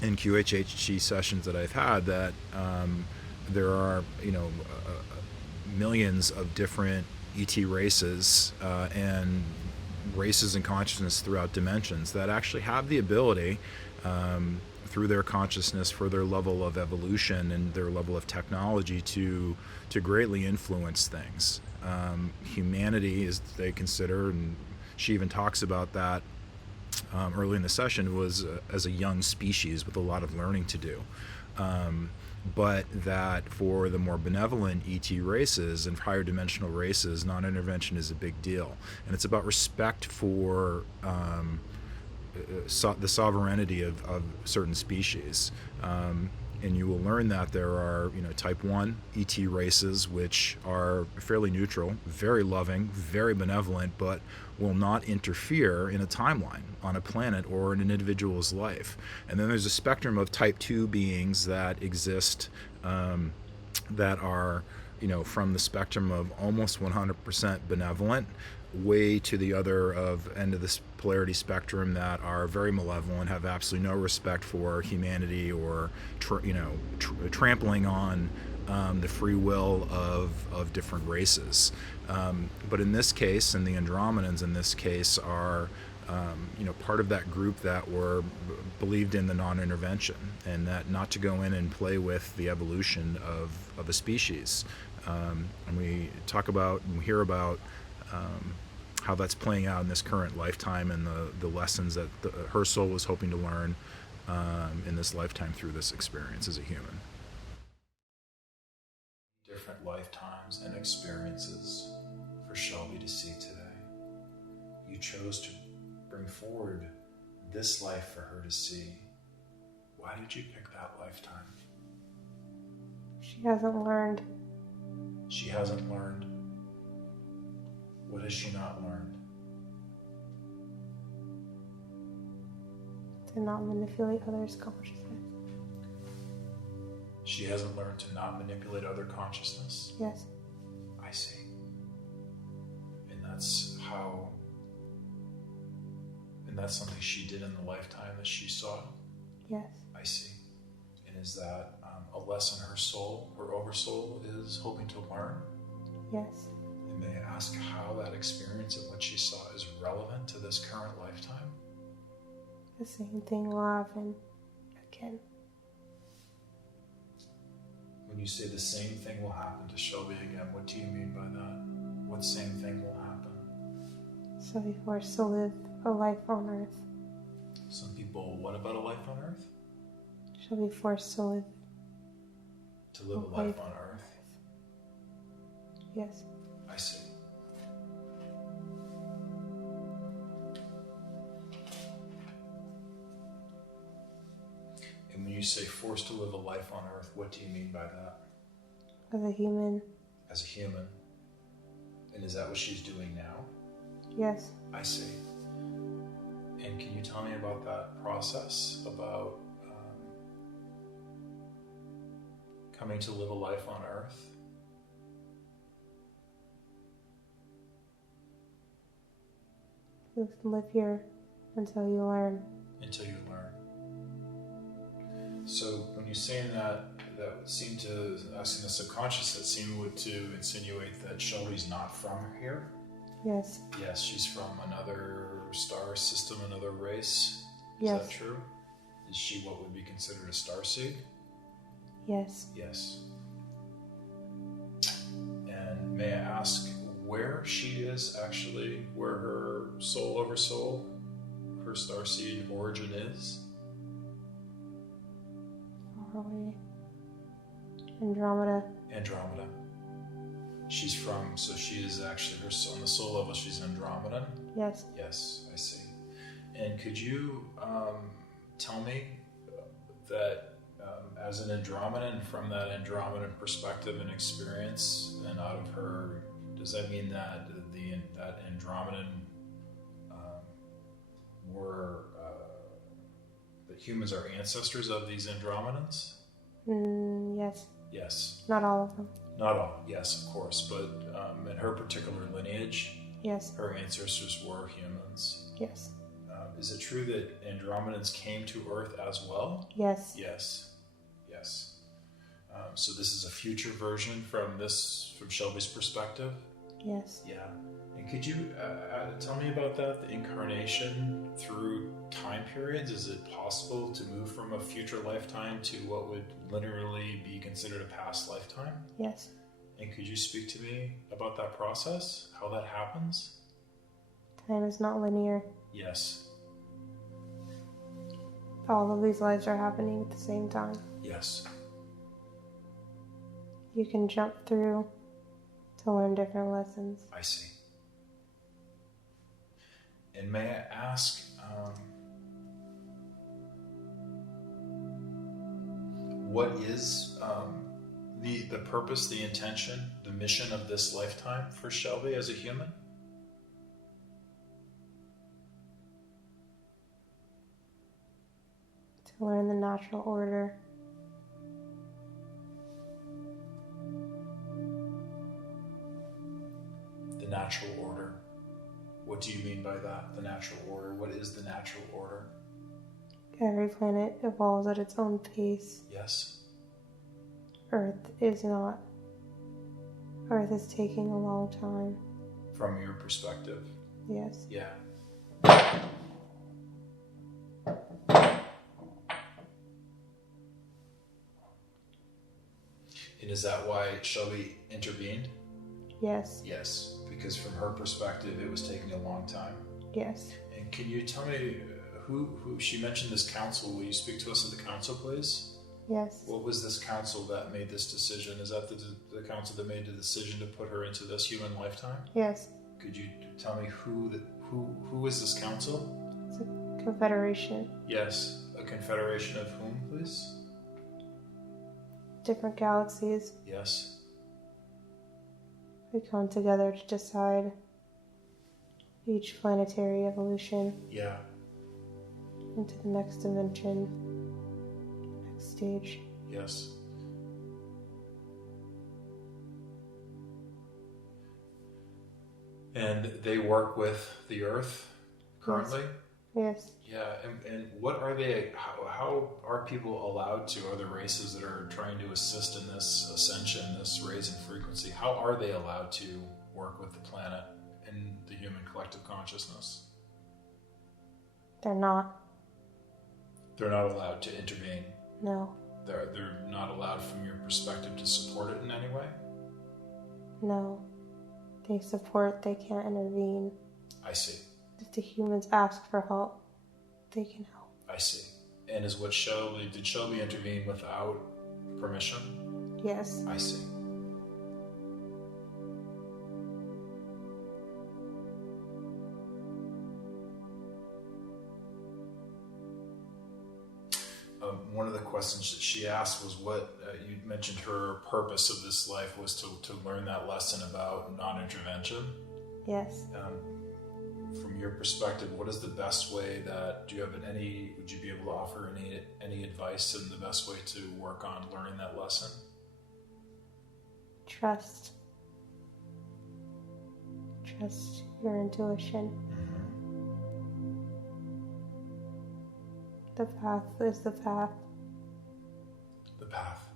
in QHHT sessions that I've had, that there are, millions of different ET races and races in consciousness throughout dimensions that actually have the ability through their consciousness, for their level of evolution and their level of technology to greatly influence things. Humanity, as they consider, and she even talks about that early in the session, was as a young species with a lot of learning to do. But that for the more benevolent ET races and higher dimensional races, non-intervention is a big deal. And it's about respect for the sovereignty of certain species. And you will learn that there are, type 1 ET races, which are fairly neutral, very loving, very benevolent, but will not interfere in a timeline on a planet or in an individual's life. And then there's a spectrum of type 2 beings that exist that are, from the spectrum of almost 100% benevolent way to the other end of this polarity spectrum that are very malevolent, have absolutely no respect for humanity, or trampling on the free will of different races. But in this case, and the Andromedans in this case are part of that group that believed in the non-intervention, and that not to go in and play with the evolution of a species. And we hear about how that's playing out in this current lifetime, and the lessons that her soul was hoping to learn in this lifetime through this experience as a human. Different lifetimes and experiences for Shelby to see today. You chose to bring forward this life for her to see. Why did you pick that lifetime? She hasn't learned. She hasn't learned. What has she not learned? To not manipulate others' consciousness. She hasn't learned to not manipulate other consciousness? Yes. I see. And that's something she did in the lifetime that she saw? Yes. I see. And is that a lesson her soul, her oversoul, is hoping to learn? Yes. And may I ask how that experience and what she saw is relevant to this current lifetime? The same thing will happen again. When you say the same thing will happen to Shelby again, what do you mean by that? What same thing will happen? So be forced to live a life on Earth. Some people, what about a life on Earth? She'll be forced to live a life on Earth? Yes. I see. And when you say forced to live a life on Earth, what do you mean by that? As a human. As a human. And is that what she's doing now? Yes. I see. And can you tell me about that process, about coming to live a life on Earth? You live here until you learn. Until you learn. So when you're saying that would seem to, asking the subconscious, that seemed to insinuate that Shelby's not from here? Yes. Yes, she's from another star system, another race. Yes. Is that true? Is she what would be considered a starseed? Yes. Yes. And may I ask where she is actually, where her soul oversoul, her starseed origin is? Far away. Andromeda. Andromeda. She's from, so she is actually, on the soul level, she's Andromedan? Yes. Yes, I see. And could you tell me that as an Andromedan, from that Andromedan perspective and experience, and out of her, does that mean that that Andromedan that humans are ancestors of these Andromedans? Yes. Yes. Not all of them. Not all, yes, of course, but in her particular lineage, yes, her ancestors were humans. Yes. Is it true that Andromedans came to Earth as well? Yes. Yes. Yes. So this is a future version from Shelby's perspective? Yes. Yeah. And could you tell me about that, the incarnation through time periods? Is it possible to move from a future lifetime to what would literally be considered a past lifetime? Yes. And could you speak to me about that process, how that happens? Time is not linear. Yes. All of these lives are happening at the same time. Yes. You can jump through to learn different lessons. I see. And may I ask, what is the purpose, the intention, the mission of this lifetime for Shelby as a human? To learn the natural order. The natural order. What do you mean by that? The natural order? What is the natural order? Every planet evolves at its own pace. Yes. Earth is not. Earth is taking a long time. From your perspective? Yes. Yeah. And is that why Shelby intervened? Yes. Yes, because from her perspective, it was taking a long time. Yes. And can you tell me who she mentioned this council? Will you speak to us at the council, please? Yes. What was this council that made this decision? Is that the council that made the decision to put her into this human lifetime? Yes. Could you tell me who is this council? It's a confederation. Yes, a confederation of whom, please? Different galaxies. Yes. We come together to decide each planetary evolution Yeah. into the next dimension, next stage. Yes. And they work with the Earth currently? Yes. Yeah, and what are they, how are people allowed to, are the races that are trying to assist in this ascension, this raising frequency, how are they allowed to work with the planet and the human collective consciousness? They're not. They're not allowed to intervene. No. They're not allowed from your perspective to support it in any way? No. They support, they can't intervene. I see. If the humans ask for help, they can help. I see. And is what did Shelby intervene without permission? Yes. I see. One of the questions that she asked was what, you mentioned her purpose of this life was to learn that lesson about non-intervention. Yes. From your perspective, what is the best way would you be able to offer any advice and the best way to work on learning that lesson? Trust. Trust your intuition. Mm-hmm. The path is the path. The path.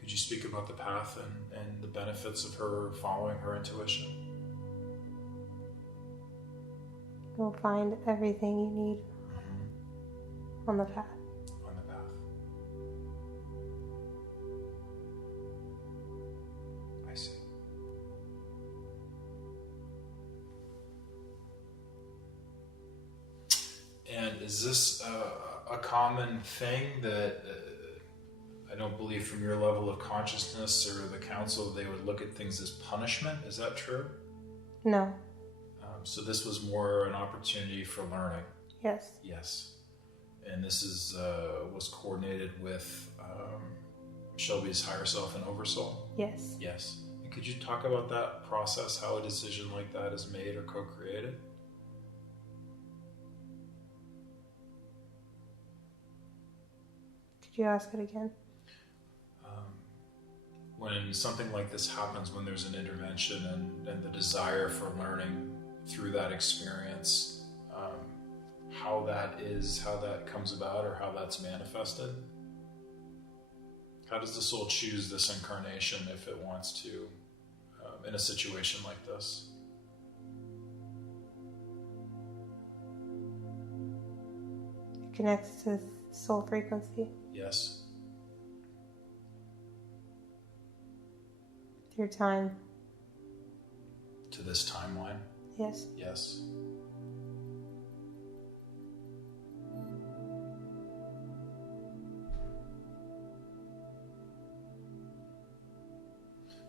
Could you speak about the path and the benefits of her following her intuition? You'll find everything you need on the path. On the path. I see. And is this a common thing that I don't believe from your level of consciousness or the council they would look at things as punishment? Is that true? No. So this was more an opportunity for learning. Yes. Yes. And this was coordinated with Shelby's higher self and Oversoul? Yes. Yes. And could you talk about that process, how a decision like that is made or co-created? Could you ask it again? When something like this happens, when there's an intervention and the desire for learning through that experience, how that comes about or how that's manifested? How does the soul choose this incarnation if it wants to, in a situation like this? It connects to soul frequency. Yes. Through time. To this timeline? Yes. Yes.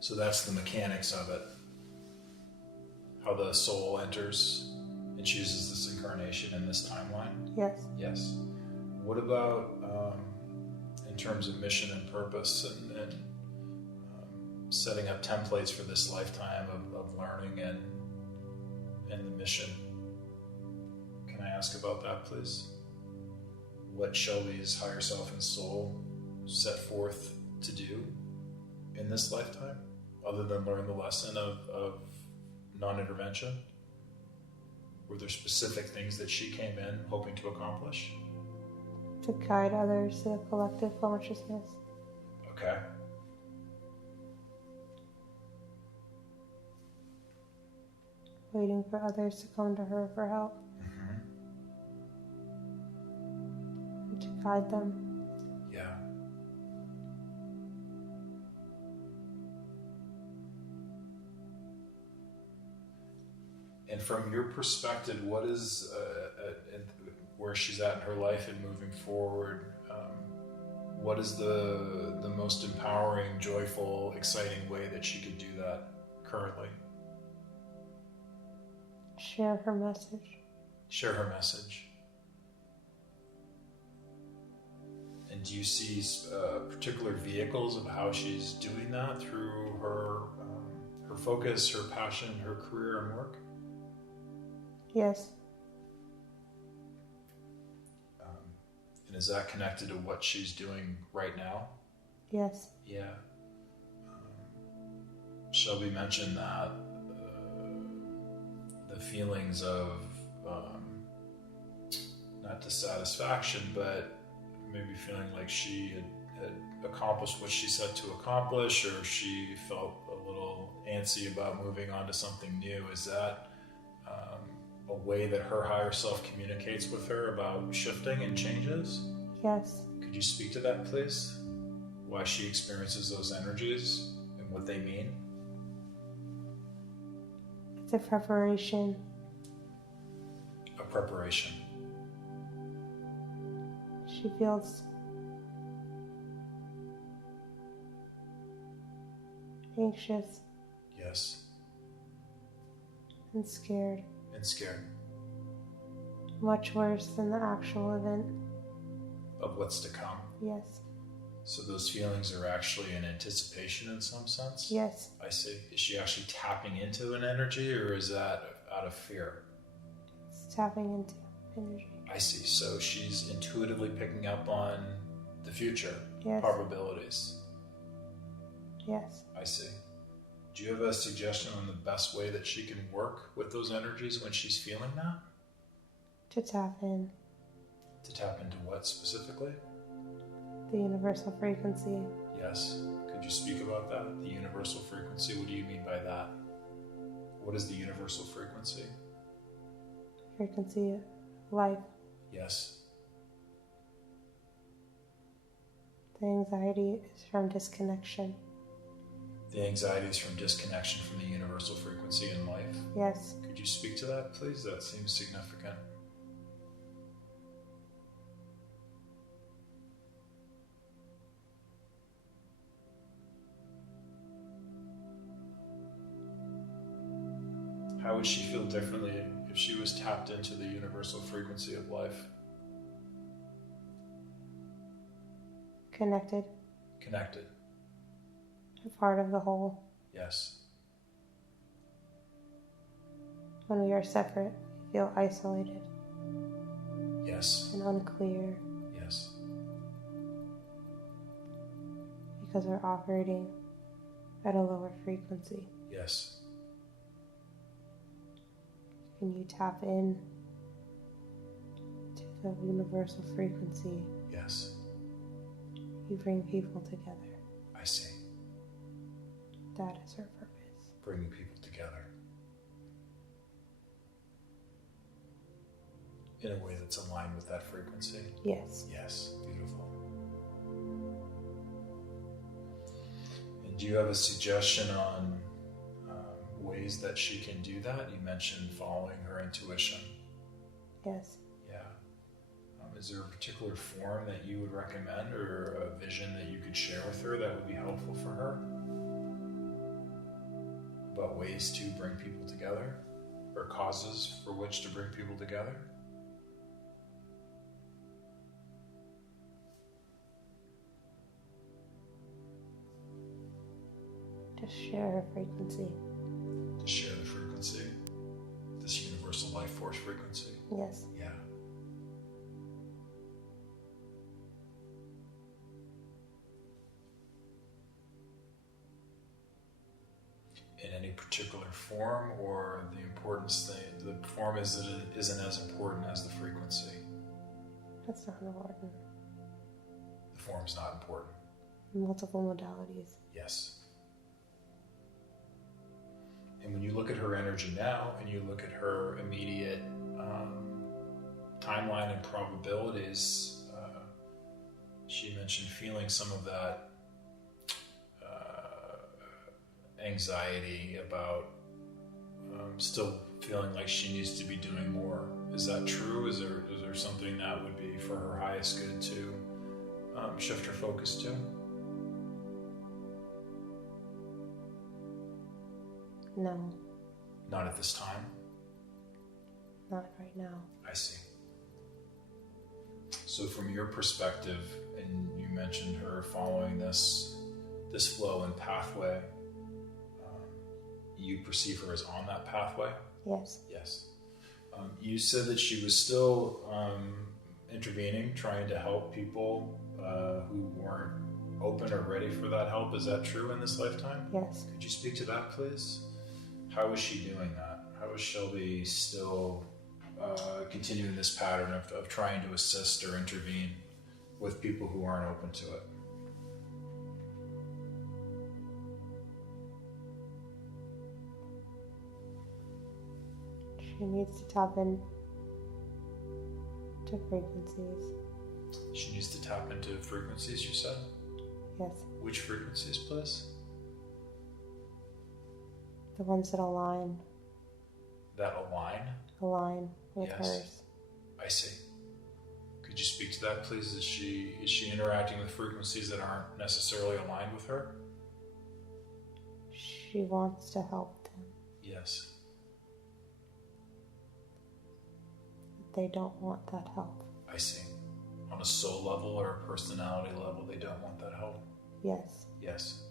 So that's the mechanics of it. How the soul enters and chooses this incarnation in this timeline? Yes. Yes. What about in terms of mission and purpose and setting up templates for this lifetime of learning and the mission? Can I ask about that, please? What Shelby's higher self and soul set forth to do in this lifetime? other than learn the lesson of non-intervention? Were there specific things that she came in hoping to accomplish? To guide others to the collective consciousness. Okay. Waiting for others to come to her for help. And to guide them. Yeah. And from your perspective, what is, where she's at in her life and moving forward, what is the most empowering, joyful, exciting way that she could do that currently? Share her message. Share her message. And do you see particular vehicles of how she's doing that through her focus, her passion, her career and work? Yes. And is that connected to what she's doing right now? Yes. Yeah. Shelby mentioned that the feelings of not dissatisfaction, but maybe feeling like she had accomplished what she set to accomplish, or she felt a little antsy about moving on to something new. Is that a way that her higher self communicates with her about shifting and changes? Yes. Could you speak to that, please? Why she experiences those energies and what they mean? It's a preparation. A preparation. She feels anxious. Yes. And scared. And scared. Much worse than the actual event. Of what's to come. Yes. So those feelings are actually an anticipation in some sense? Yes. I see. Is she actually tapping into an energy, or is that out of fear? It's tapping into energy. I see. So she's intuitively picking up on the future. Yes. Probabilities. Yes. I see. Do you have a suggestion on the best way that she can work with those energies when she's feeling that? To tap in. To tap into what specifically? The universal frequency. Yes. Could you speak about that? The universal frequency, what do you mean by that? What is the universal frequency? Frequency of life. Yes. The anxiety is from disconnection. The anxiety is from disconnection from the universal frequency in life? Yes. Could you speak to that, please? That seems significant. How would she feel differently if she was tapped into the universal frequency of life? Connected. Connected. A part of the whole. Yes. When we are separate, we feel isolated. Yes. And unclear. Yes. Because we're operating at a lower frequency. Yes. When you tap in to the universal frequency, Yes. you bring people together. I see. That is her purpose. Bringing people together in a way that's aligned with that frequency. Yes. Yes. Beautiful. And do you have a suggestion on ways that she can do that? You mentioned following her intuition. Yes. Yeah. Is there a particular form that you would recommend, or a vision that you could share with her that would be helpful for her? About ways to bring people together, or causes for which to bring people together? Just share her frequency. To share the frequency, this universal life force frequency. Yes. Yeah. in any particular form, or the importance the form isn't as important as the frequency? That's not important. The form's not important. Multiple modalities. Yes. And when you look at her energy now, and you look at her immediate timeline and probabilities, she mentioned feeling some of that anxiety about still feeling like she needs to be doing more. Is that true? Is there something that would be for her highest good to shift her focus to? No. Not at this time? Not right now. I see. So from your perspective, and you mentioned her following this flow and pathway, you perceive her as on that pathway? Yes. Yes. You said that she was still intervening, trying to help people who weren't open or ready for that help. Is that true in this lifetime? Yes. Could you speak to that, please? How is she doing that? How is Shelby still continuing this pattern of trying to assist or intervene with people who aren't open to it? She needs to tap in to frequencies. She needs to tap into frequencies, you said? Yes. Which frequencies, please? The ones that align That align? with Yes. hers. I see. Could you speak to that, please? Is she interacting with frequencies that aren't necessarily aligned with her? She wants to help them. Yes. But they don't want that help. I see. On a soul level or a personality level, they don't want that help? Yes. Yes.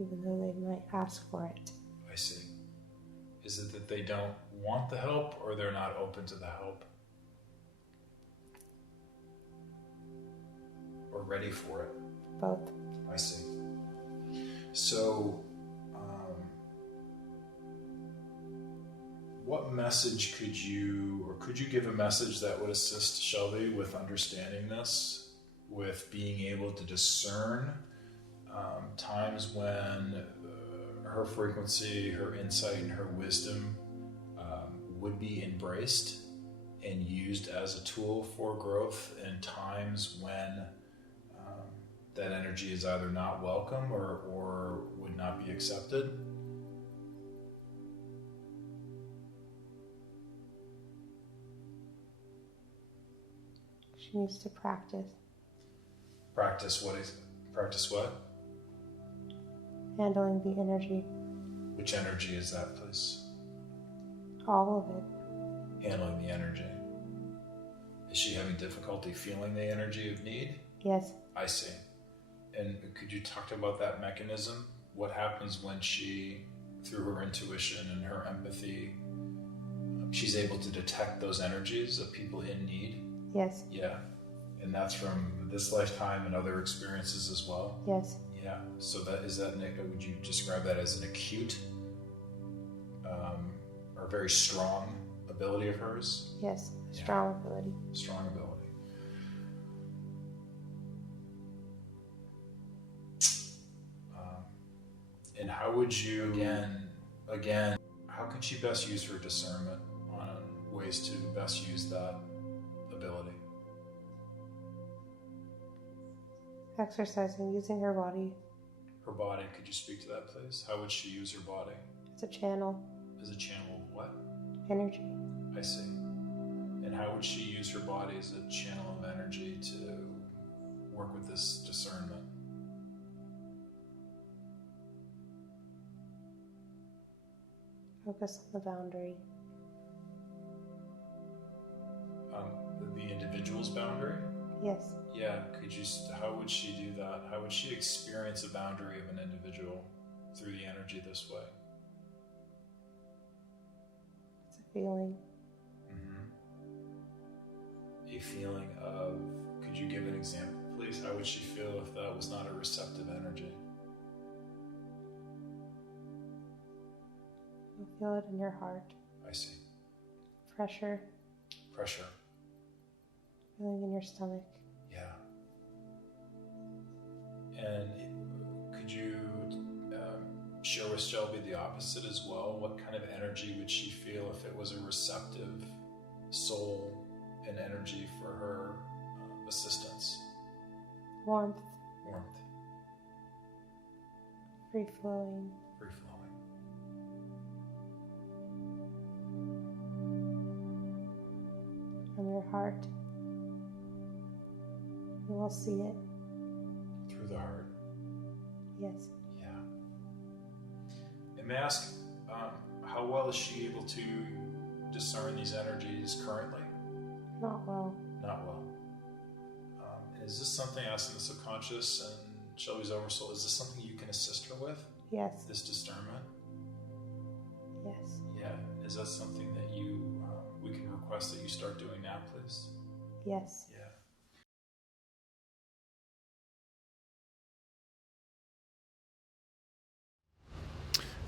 Even though they might ask for it. I see. Is it that they don't want the help, or they're not open to the help? Or ready for it? Both. I see. So, what message could you give a message that would assist Shelby with understanding this, with being able to discern times when her frequency, her insight, and her wisdom would be embraced and used as a tool for growth, and times when that energy is either not welcome or would not be accepted? She needs to practice. Practice what? Handling the energy. Which energy is that, please? All of it. Handling the energy. Is she having difficulty feeling the energy of need? Yes. I see. And could you talk about that mechanism? What happens when she, through her intuition and her empathy, she's able to detect those energies of people in need? Yes. Yeah. And that's from this lifetime and other experiences as well? Yes. Yeah. So would you describe that as an acute or very strong ability of hers? Yes. Strong ability. Strong ability. And how would you, again, how can she best use her discernment on ways to best use that ability? Exercising, using her body. Her body, could you speak to that, please? How would she use her body? As a channel. As a channel of what? Energy. I see. And how would she use her body as a channel of energy to work with this discernment? Focus on the boundary. The individual's boundary? Yes. Yeah, how would she do that? How would she experience a boundary of an individual through the energy this way? It's a feeling. A feeling of, could you give an example, please? How would she feel if that was not a receptive energy? You'll feel it in your heart. I see. Pressure. Pressure. Feeling in your stomach. Yeah. And could you share with Shelby the opposite as well? What kind of energy would she feel if it was a receptive soul and energy for her assistance? Warmth. Warmth. Free flowing. Free flowing. From your heart. You will see it. Through the heart. Yes. Yeah. And may I ask, how well is she able to discern these energies currently? Not well. Not well. Is this something, asking the subconscious and Shelby's Oversoul, is this something you can assist her with? Yes. This discernment? Yes. Yeah. Is that something that you, we can request that you start doing now, please? Yes. Yeah.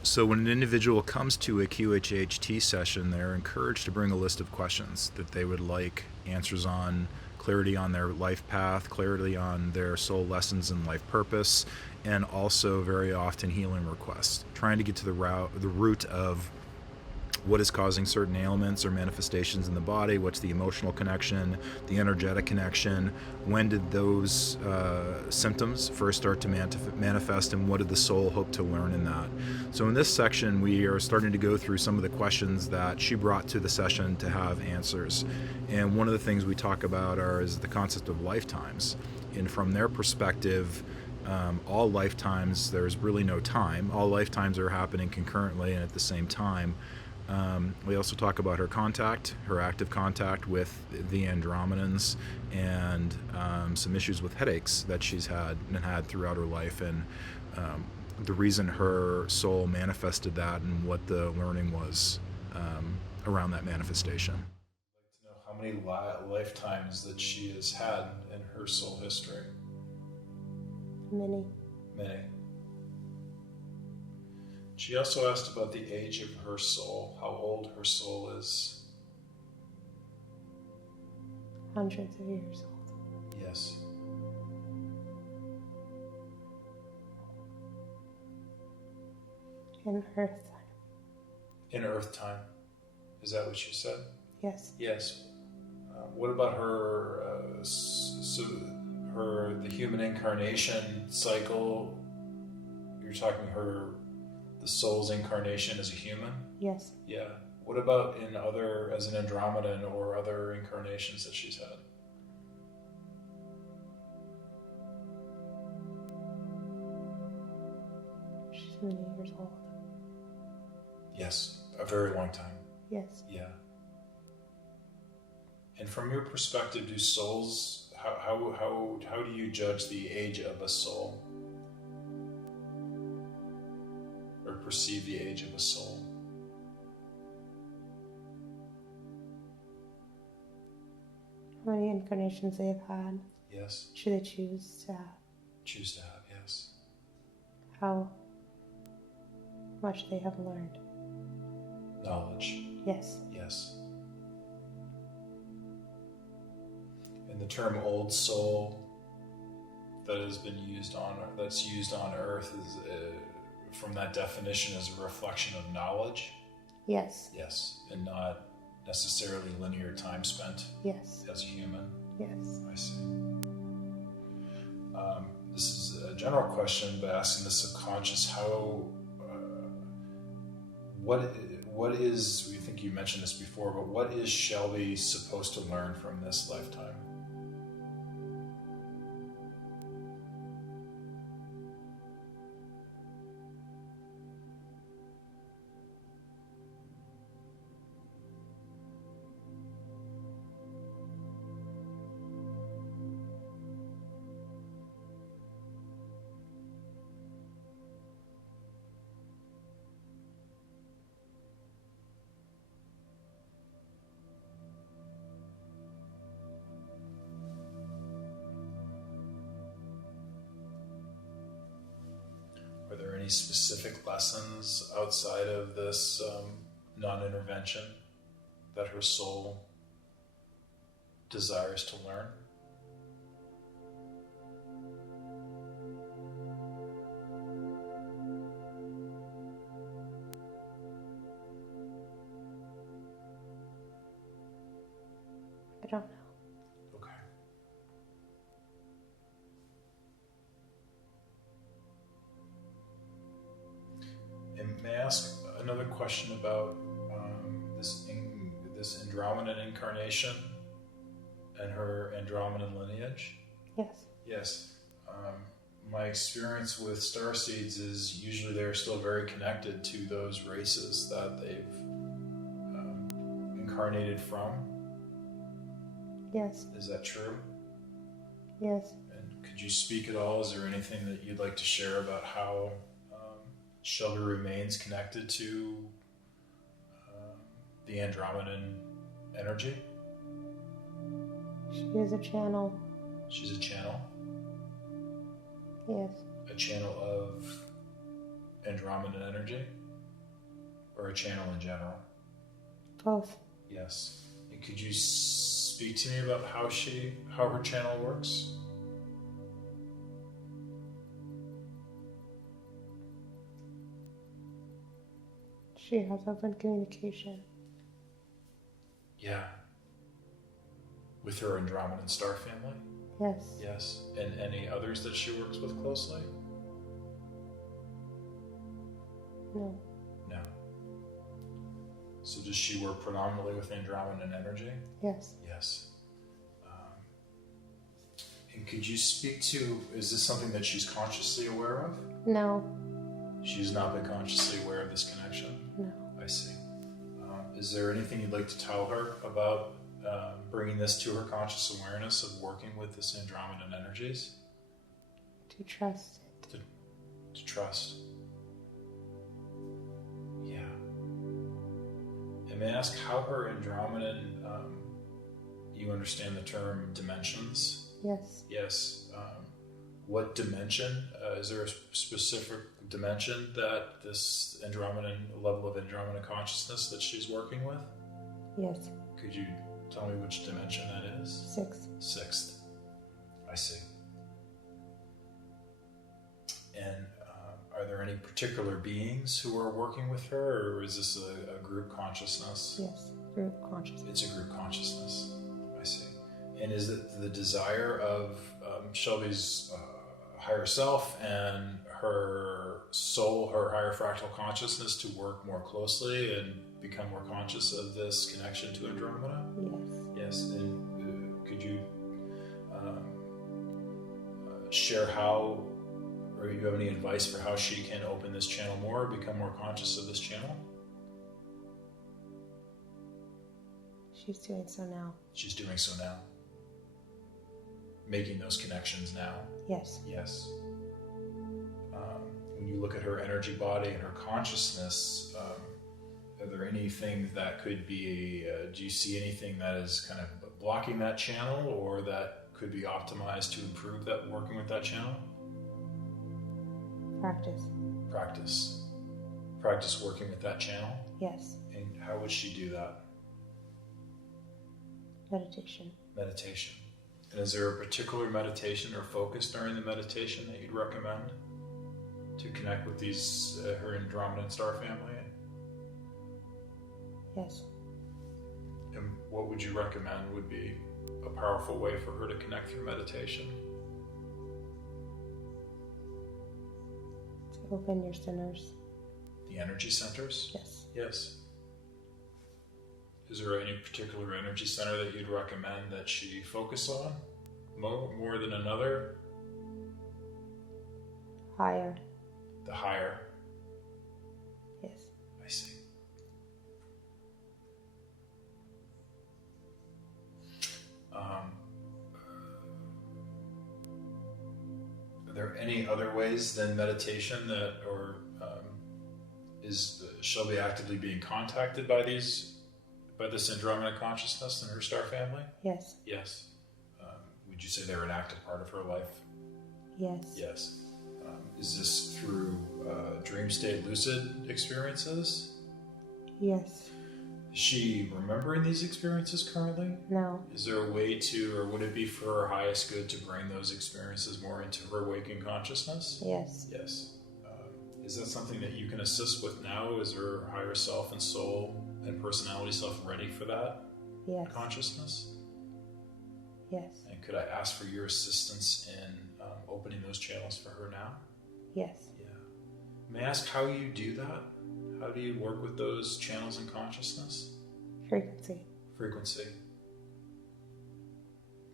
So when an individual comes to a QHHT session, they're encouraged to bring a list of questions that they would like answers on, clarity on their life path, clarity on their soul lessons and life purpose, and also very often healing requests, trying to get to the root of what is causing certain ailments or manifestations in the body, what's the emotional connection, the energetic connection, when did those symptoms first start to manifest, and what did the soul hope to learn in that. So in this section, we are starting to go through some of the questions that she brought to the session to have answers. And one of the things we talk about is the concept of lifetimes. And from their perspective, all lifetimes, there's really no time. All lifetimes are happening concurrently and at the same time. We also talk about her active contact with the Andromedans, and some issues with headaches that she's had throughout her life, and the reason her soul manifested that and what the learning was around that manifestation. I'd like to know how many lifetimes that she has had in her soul history. Many. Many. She also asked about the age of her soul, how old her soul is. Hundreds of years old. Yes. In Earth time. In Earth time. Is that what you said? Yes. Yes. What about her, the human incarnation cycle? You're talking the soul's incarnation as a human? Yes. Yeah. What about as an Andromedan or other incarnations that she's had? She's many years old. Yes. A very long time. Yes. Yeah. And from your perspective, do souls, how do you judge the age of a soul? Or perceive the age of a soul? How many incarnations they have had? Yes. Should they choose to have? Choose to have, yes. How much they have learned? Knowledge. Yes. Yes. And the term old soul that's used on Earth is from that definition as a reflection of knowledge? Yes. Yes. And not necessarily linear time spent? Yes. As a human? Yes. I see. This is a general question, but asking the subconscious what is, I think you mentioned this before, but what is Shelby supposed to learn from this lifetime? any specific lessons outside of this non-intervention that her soul desires to learn? I don't know. Okay. And may I ask another question about this Andromedan incarnation and her Andromedan lineage? Yes. Yes. My experience with starseeds is usually they're still very connected to those races that they've incarnated from. Yes. Is that true? Yes. And could you speak at all? Is there anything that you'd like to share about how Shelby remains connected to the Andromedan energy? She is a channel. She's a channel? Yes. A channel of Andromedan energy? Or a channel in general? Both. Yes. And could you speak to me about how her channel works? She has open communication. Yeah. With her Andromedan star family? Yes. Yes. And any others that she works with closely? No. No. So does she work predominantly with Andromedan energy? Yes. Yes. And could you speak to, is this something that she's consciously aware of? No. She's not been consciously aware of this connection? No. I see. Is there anything you'd like to tell her about bringing this to her conscious awareness of working with this Andromedan energies? To trust it. To trust. Yeah. And may I ask how her Andromedan, you understand the term dimensions? Yes. Yes. What dimension? Is there a specific dimension that this Andromedan, level of Andromedan consciousness that she's working with? Yes. Could you tell me which dimension that is? Sixth. Sixth. I see. And are there any particular beings who are working with her, or is this a group consciousness? Yes. Group consciousness. It's a group consciousness. I see. And is it the desire of Shelby's higher self and her soul, her higher fractal consciousness, to work more closely and become more conscious of this connection to Andromeda? Yes. Yes. And could you share how, or you have any advice for how she can open this channel more, become more conscious of this channel? She's doing so now. She's doing so now. Making those connections now. Yes. Yes. When you look at her energy body and her consciousness, are there anything that could be, do you see anything that is kind of blocking that channel, or that could be optimized to improve that, working with that channel? Practice. Practice. Practice working with that channel? Yes. And how would she do that? Meditation. Meditation. And is there a particular meditation or focus during the meditation that you'd recommend to connect with these, her Andromedan star family? Yes. And what would you recommend would be a powerful way for her to connect through meditation? To open your centers. The energy centers? Yes. Yes. Is there any particular energy center that you'd recommend that she focus on more than another? Higher. The higher. Yes. I see. Are there any other ways than meditation that, or is Shelby actively being contacted by this Andromeda consciousness and her star family? Yes. Yes. Would you say they're an active part of her life? Yes. Yes. Is this through dream state lucid experiences? Yes. Is she remembering these experiences currently? No. Is there a way to, or would it be for her highest good to bring those experiences more into her waking consciousness? Yes. Yes. Is that something that you can assist with now? Is her higher self and soul and personality self ready for that Yes. consciousness? Yes. And could I ask for your assistance in opening those channels for her now? Yes. Yeah. May I ask how you do that? How do you work with those channels in consciousness? Frequency. Frequency.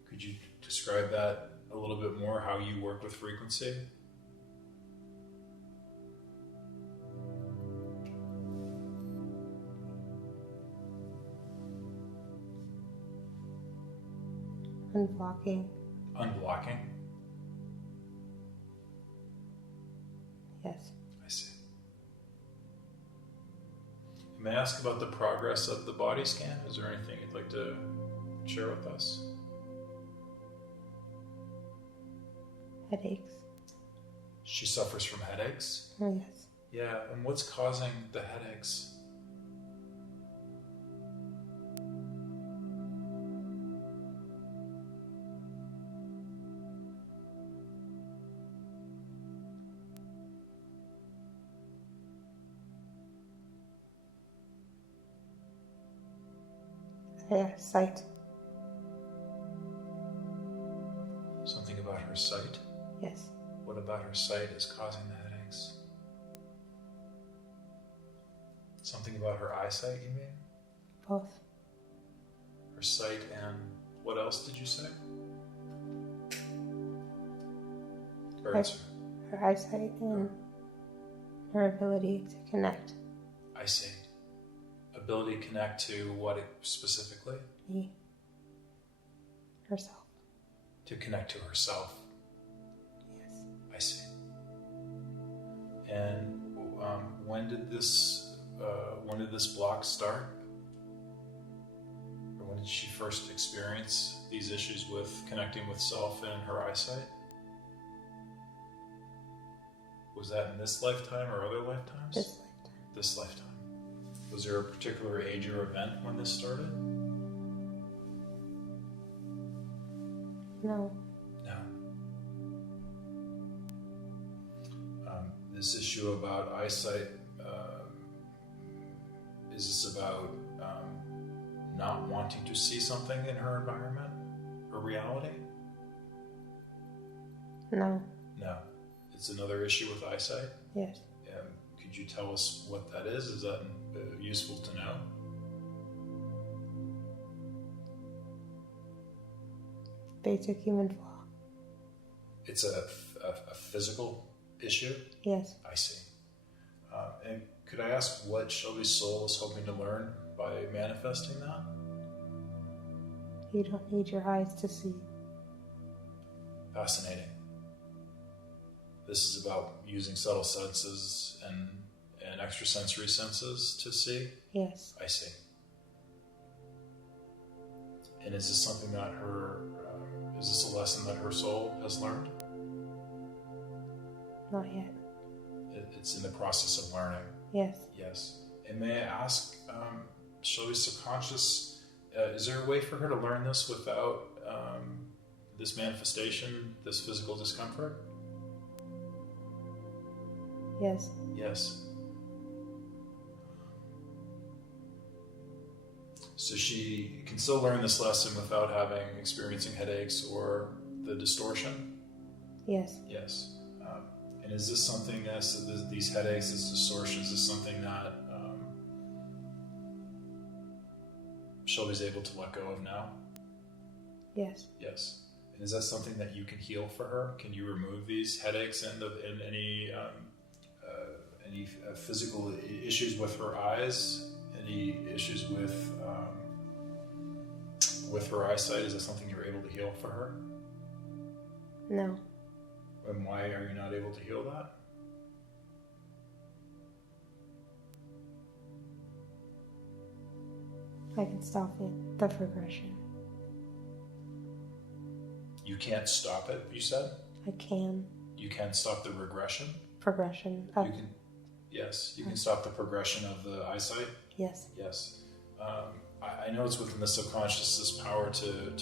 Could you describe that a little bit more, how you work with frequency? Unblocking. Unblocking? Yes. I see. May I ask about the progress of the body scan? Is there anything you'd like to share with us? Headaches. She suffers from headaches? Oh, yes. Yeah, and what's causing the headaches? Yeah, sight. Something about her sight? Yes. What about her sight is causing the headaches? Something about her eyesight, you mean? Both. Her sight and what else did you say? Or Her eyesight and her ability to connect. I see. Ability to connect to what specifically? Me. Herself. To connect to herself. Yes. I see. And when did this block start? Or when did she first experience these issues with connecting with self and her eyesight? Was that in this lifetime or other lifetimes? This lifetime. This lifetime. Was there a particular age or event when this started? No. No. This issue about eyesight, is this about not wanting to see something in her environment or reality? No. No. It's another issue with eyesight? Yes. Could you tell us what that is? Is that useful to know? Basic human flaw. It's a physical issue? Yes. I see. And could I ask what Shelby's soul is hoping to learn by manifesting that? You don't need your eyes to see. Fascinating. This is about using subtle senses and extrasensory senses to see? Yes. I see. And is this something that is this a lesson that her soul has learned? Not yet. It's in the process of learning. Yes. Yes. And may I ask, Shelby's subconscious, is there a way for her to learn this without this manifestation, this physical discomfort? Yes. Yes. So she can still learn this lesson without experiencing headaches or the distortion? Yes. Yes. And is this something these headaches, this distortion, is this something that Shelby's able to let go of now? Yes. Yes. And is that something that you can heal for her? Can you remove these headaches and any physical issues with her eyes? Any issues with her eyesight? Is that something you're able to heal for her? No. And why are you not able to heal that? I can stop the progression. You can't stop it, you said? I can. You can stop the regression? Progression. You can, yes, you can stop the progression of the eyesight? Yes. Yes. I know it's within the subconscious's power to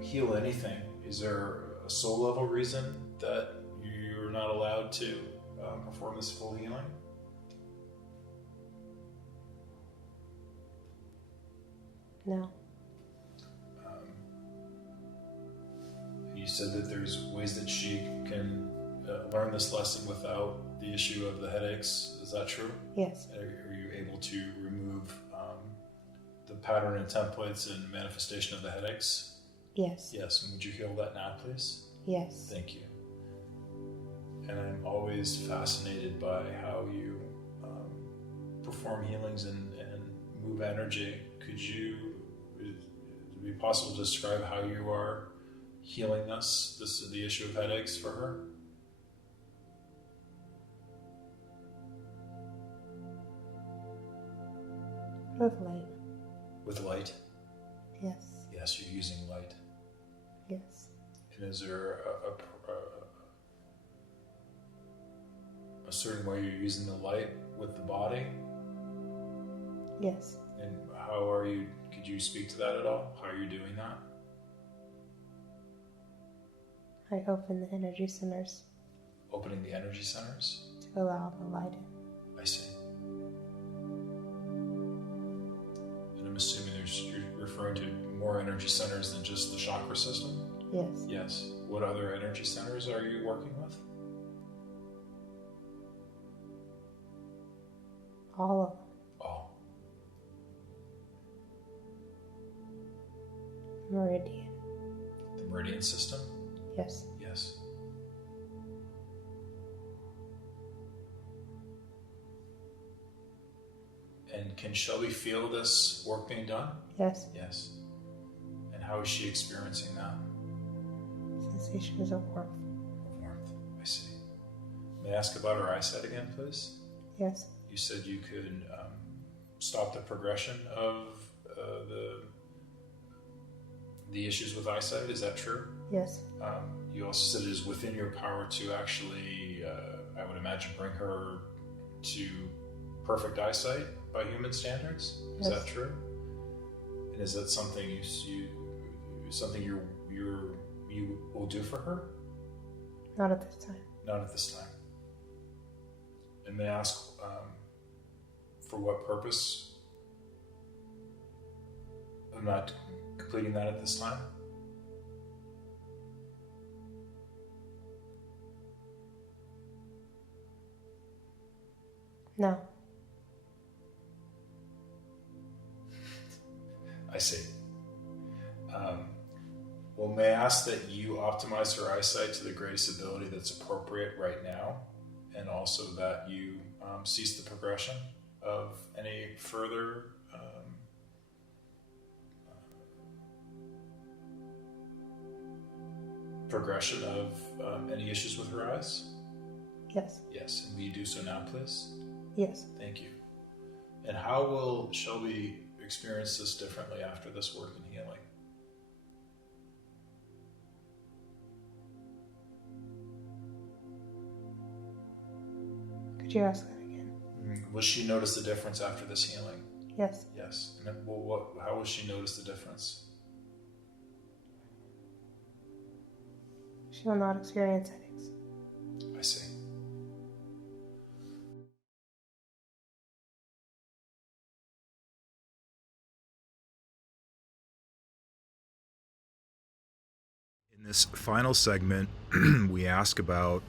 heal anything. Is there a soul level reason that you're not allowed to perform this full healing? No. You said that there's ways that she can learn this lesson without the issue of the headaches. Is that true? Yes. Are you able to remove the pattern and templates and manifestation of the headaches? Yes. Yes. And would you heal that now, please? Yes. Thank you. And I'm always fascinated by how you perform healings and move energy. Would it be possible to describe how you are healing this is the issue of headaches for her? With light. With light? Yes. Yes, you're using light. Yes. And is there a certain way you're using the light with the body? Yes. And how are you, could you speak to that at all? How are you doing that? I open the energy centers. Opening the energy centers? To allow the light in. I see. And I'm assuming you're referring to more energy centers than just the chakra system? Yes. Yes. What other energy centers are you working with? All of them. All. Meridian. The meridian system? Yes. Yes. And can Shelby feel this work being done? Yes. Yes. And how is she experiencing that? Sensations of warmth. Of warmth. I see. May I ask about her eyesight again, please? Yes. You said you could stop the progression of the issues with eyesight. Is that true? Yes. You also said it is within your power to actually, I would imagine, bring her to perfect eyesight by human standards. Is Yes. that true? And is that something you will do for her? Not at this time. Not at this time. And may I ask for what purpose? I'm not completing that at this time. No. I see. Well, may I ask that you optimize her eyesight to the greatest ability that's appropriate right now, and also that you cease the progression of any further progression of any issues with her eyes? Yes. Yes, and will you do so now, please? Yes. Thank you. And how will Shelby experience this differently after this work in healing? Could you ask that again? Will she notice the difference after this healing? Yes. Yes. And then, how will she notice the difference? She will not experience headaches. I see. In this final segment, we ask about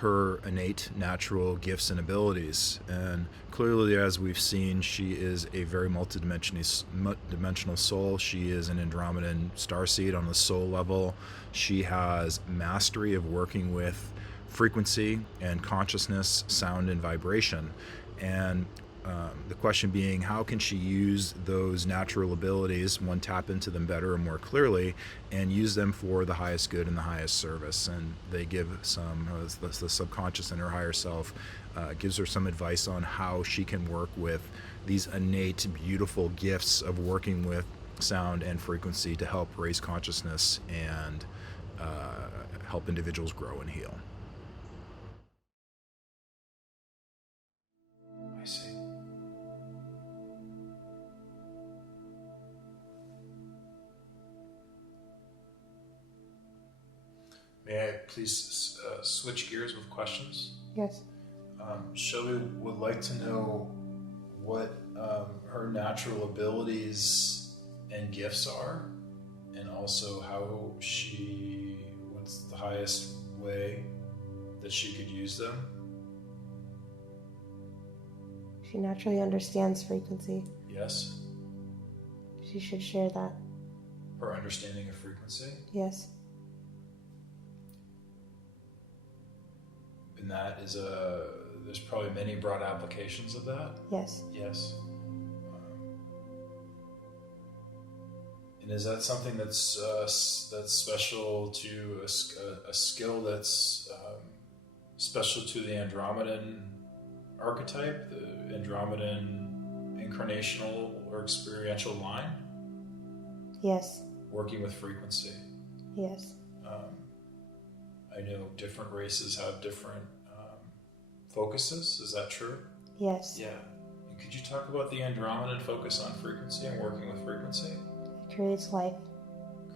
her innate natural gifts and abilities. And clearly, as we've seen, she is a very multidimensional soul. She is an Andromedan Starseed on the soul level. She has mastery of working with frequency and consciousness, sound and vibration. And the question being, how can she use those natural abilities, one, tap into them better and more clearly, and use them for the highest good and the highest service? And they give some, the subconscious and her higher self gives her some advice on how she can work with these innate, beautiful gifts of working with sound and frequency to help raise consciousness and help individuals grow and heal. I see. May I please switch gears with questions? Yes. Shelby would like to know what her natural abilities and gifts are, and also what's the highest way that she could use them. She naturally understands frequency. Yes. She should share that. Her understanding of frequency. Yes. And that is there's probably many broad applications of that. Yes. Yes. And is that something that's special to a skill that's special to the Andromedan archetype, the Andromedan incarnational or experiential line? Yes. Working with frequency. Yes. I know different races have different focuses. Is that true? Yes. Yeah. And could you talk about the Andromedan focus on frequency and working with frequency? It creates life.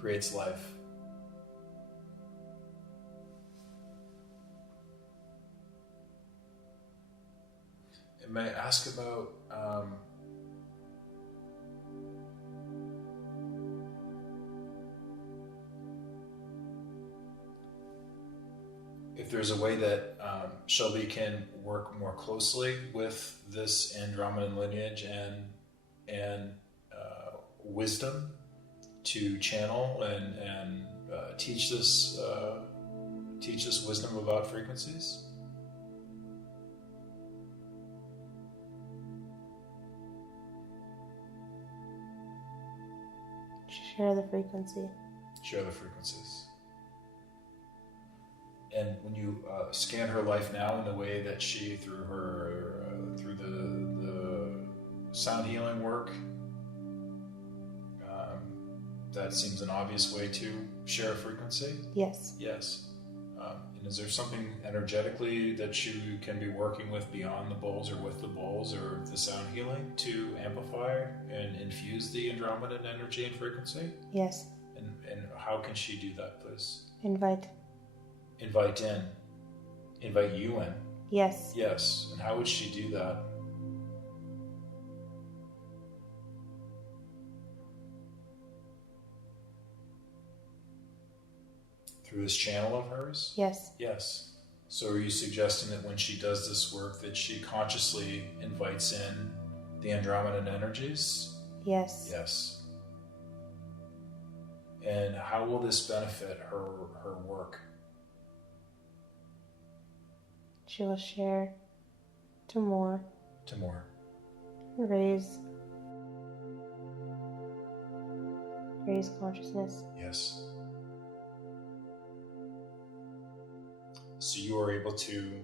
Creates life. And may I ask about if there's a way that Shelby can work more closely with this Andromedan lineage and wisdom to channel and teach this wisdom about frequencies? Share the frequency. Share the frequencies. And when you scan her life now in the way that she, through the sound healing work, that seems an obvious way to share a frequency? Yes. Yes. And is there something energetically that you can be working with beyond the bowls or with the bowls or the sound healing to amplify and infuse the Andromedan energy and frequency? Yes. And how can she do that, please? Invite you in. Yes. Yes. And how would she do that? Through this channel of hers? Yes. Yes. So are you suggesting that when she does this work that she consciously invites in the Andromedan energies? Yes. Yes. And how will this benefit her work? She will share to more. To more. Raise consciousness. Yes. So you are able to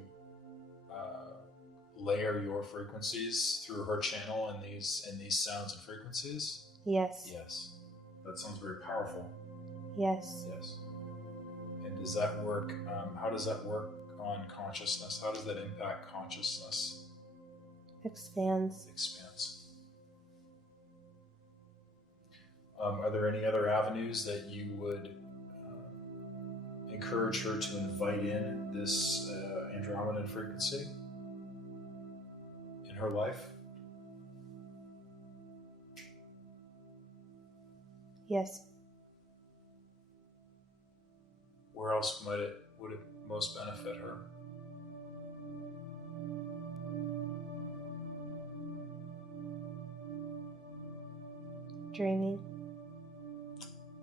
layer your frequencies through her channel and these sounds and frequencies? Yes. Yes. That sounds very powerful. Yes. Yes. And does that work, how does that work on consciousness? How does that impact consciousness? Expands. Expands. Are there any other avenues that you would encourage her to invite in this Andromedan frequency in her life? Yes. Where else would it most benefit her? Dreaming.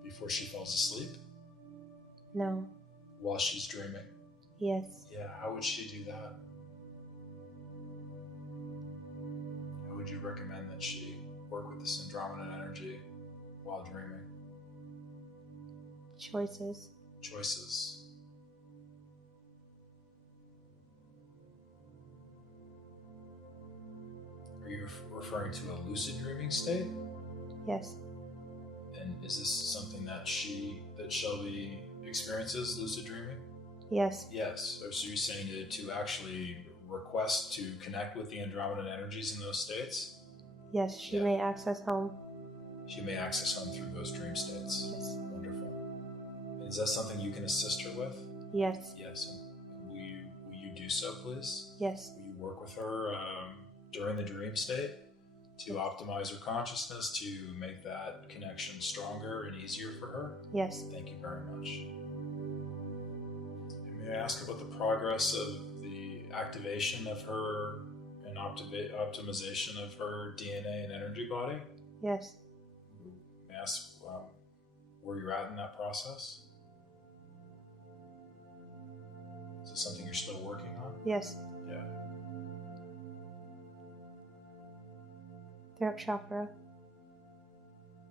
Before she falls asleep? No. While she's dreaming? Yes. Yeah, how would she do that? How would you recommend that she work with this Andromedan energy while dreaming? Choices. Choices. Are you referring to a lucid dreaming state? Yes. And is this something that Shelby experiences lucid dreaming? Yes. Yes. So you're saying to actually request to connect with the Andromedan energies in those states? Yes, she Yeah. may access home. She may access home through those dream states. Yes. Wonderful. And is that something you can assist her with? Yes. Yes. And will you do so, please? Yes. Will you work with her during the dream state to optimize her consciousness, to make that connection stronger and easier for her? Yes. Thank you very much. And may I ask about the progress of the activation of her and optimization of her DNA and energy body? Yes. May I ask where you're at in that process? Is it something you're still working on? Yes. Yeah. Throat chakra.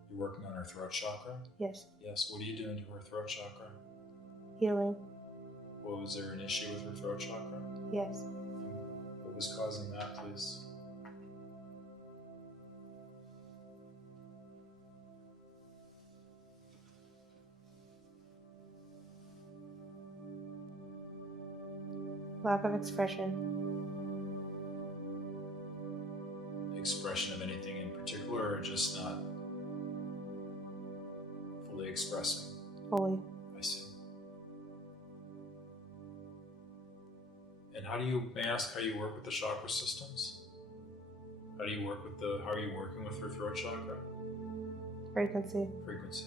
You're working on her throat chakra? Yes. Yes. What are you doing to her throat chakra? Healing. Well, was there an issue with her throat chakra? Yes. What was causing that, please? Lack of expression. Expression of anything in particular, or just not fully expressing? Fully. I see. And may I ask how you work with the chakra systems? How are you working with her throat chakra? Frequency. Frequency.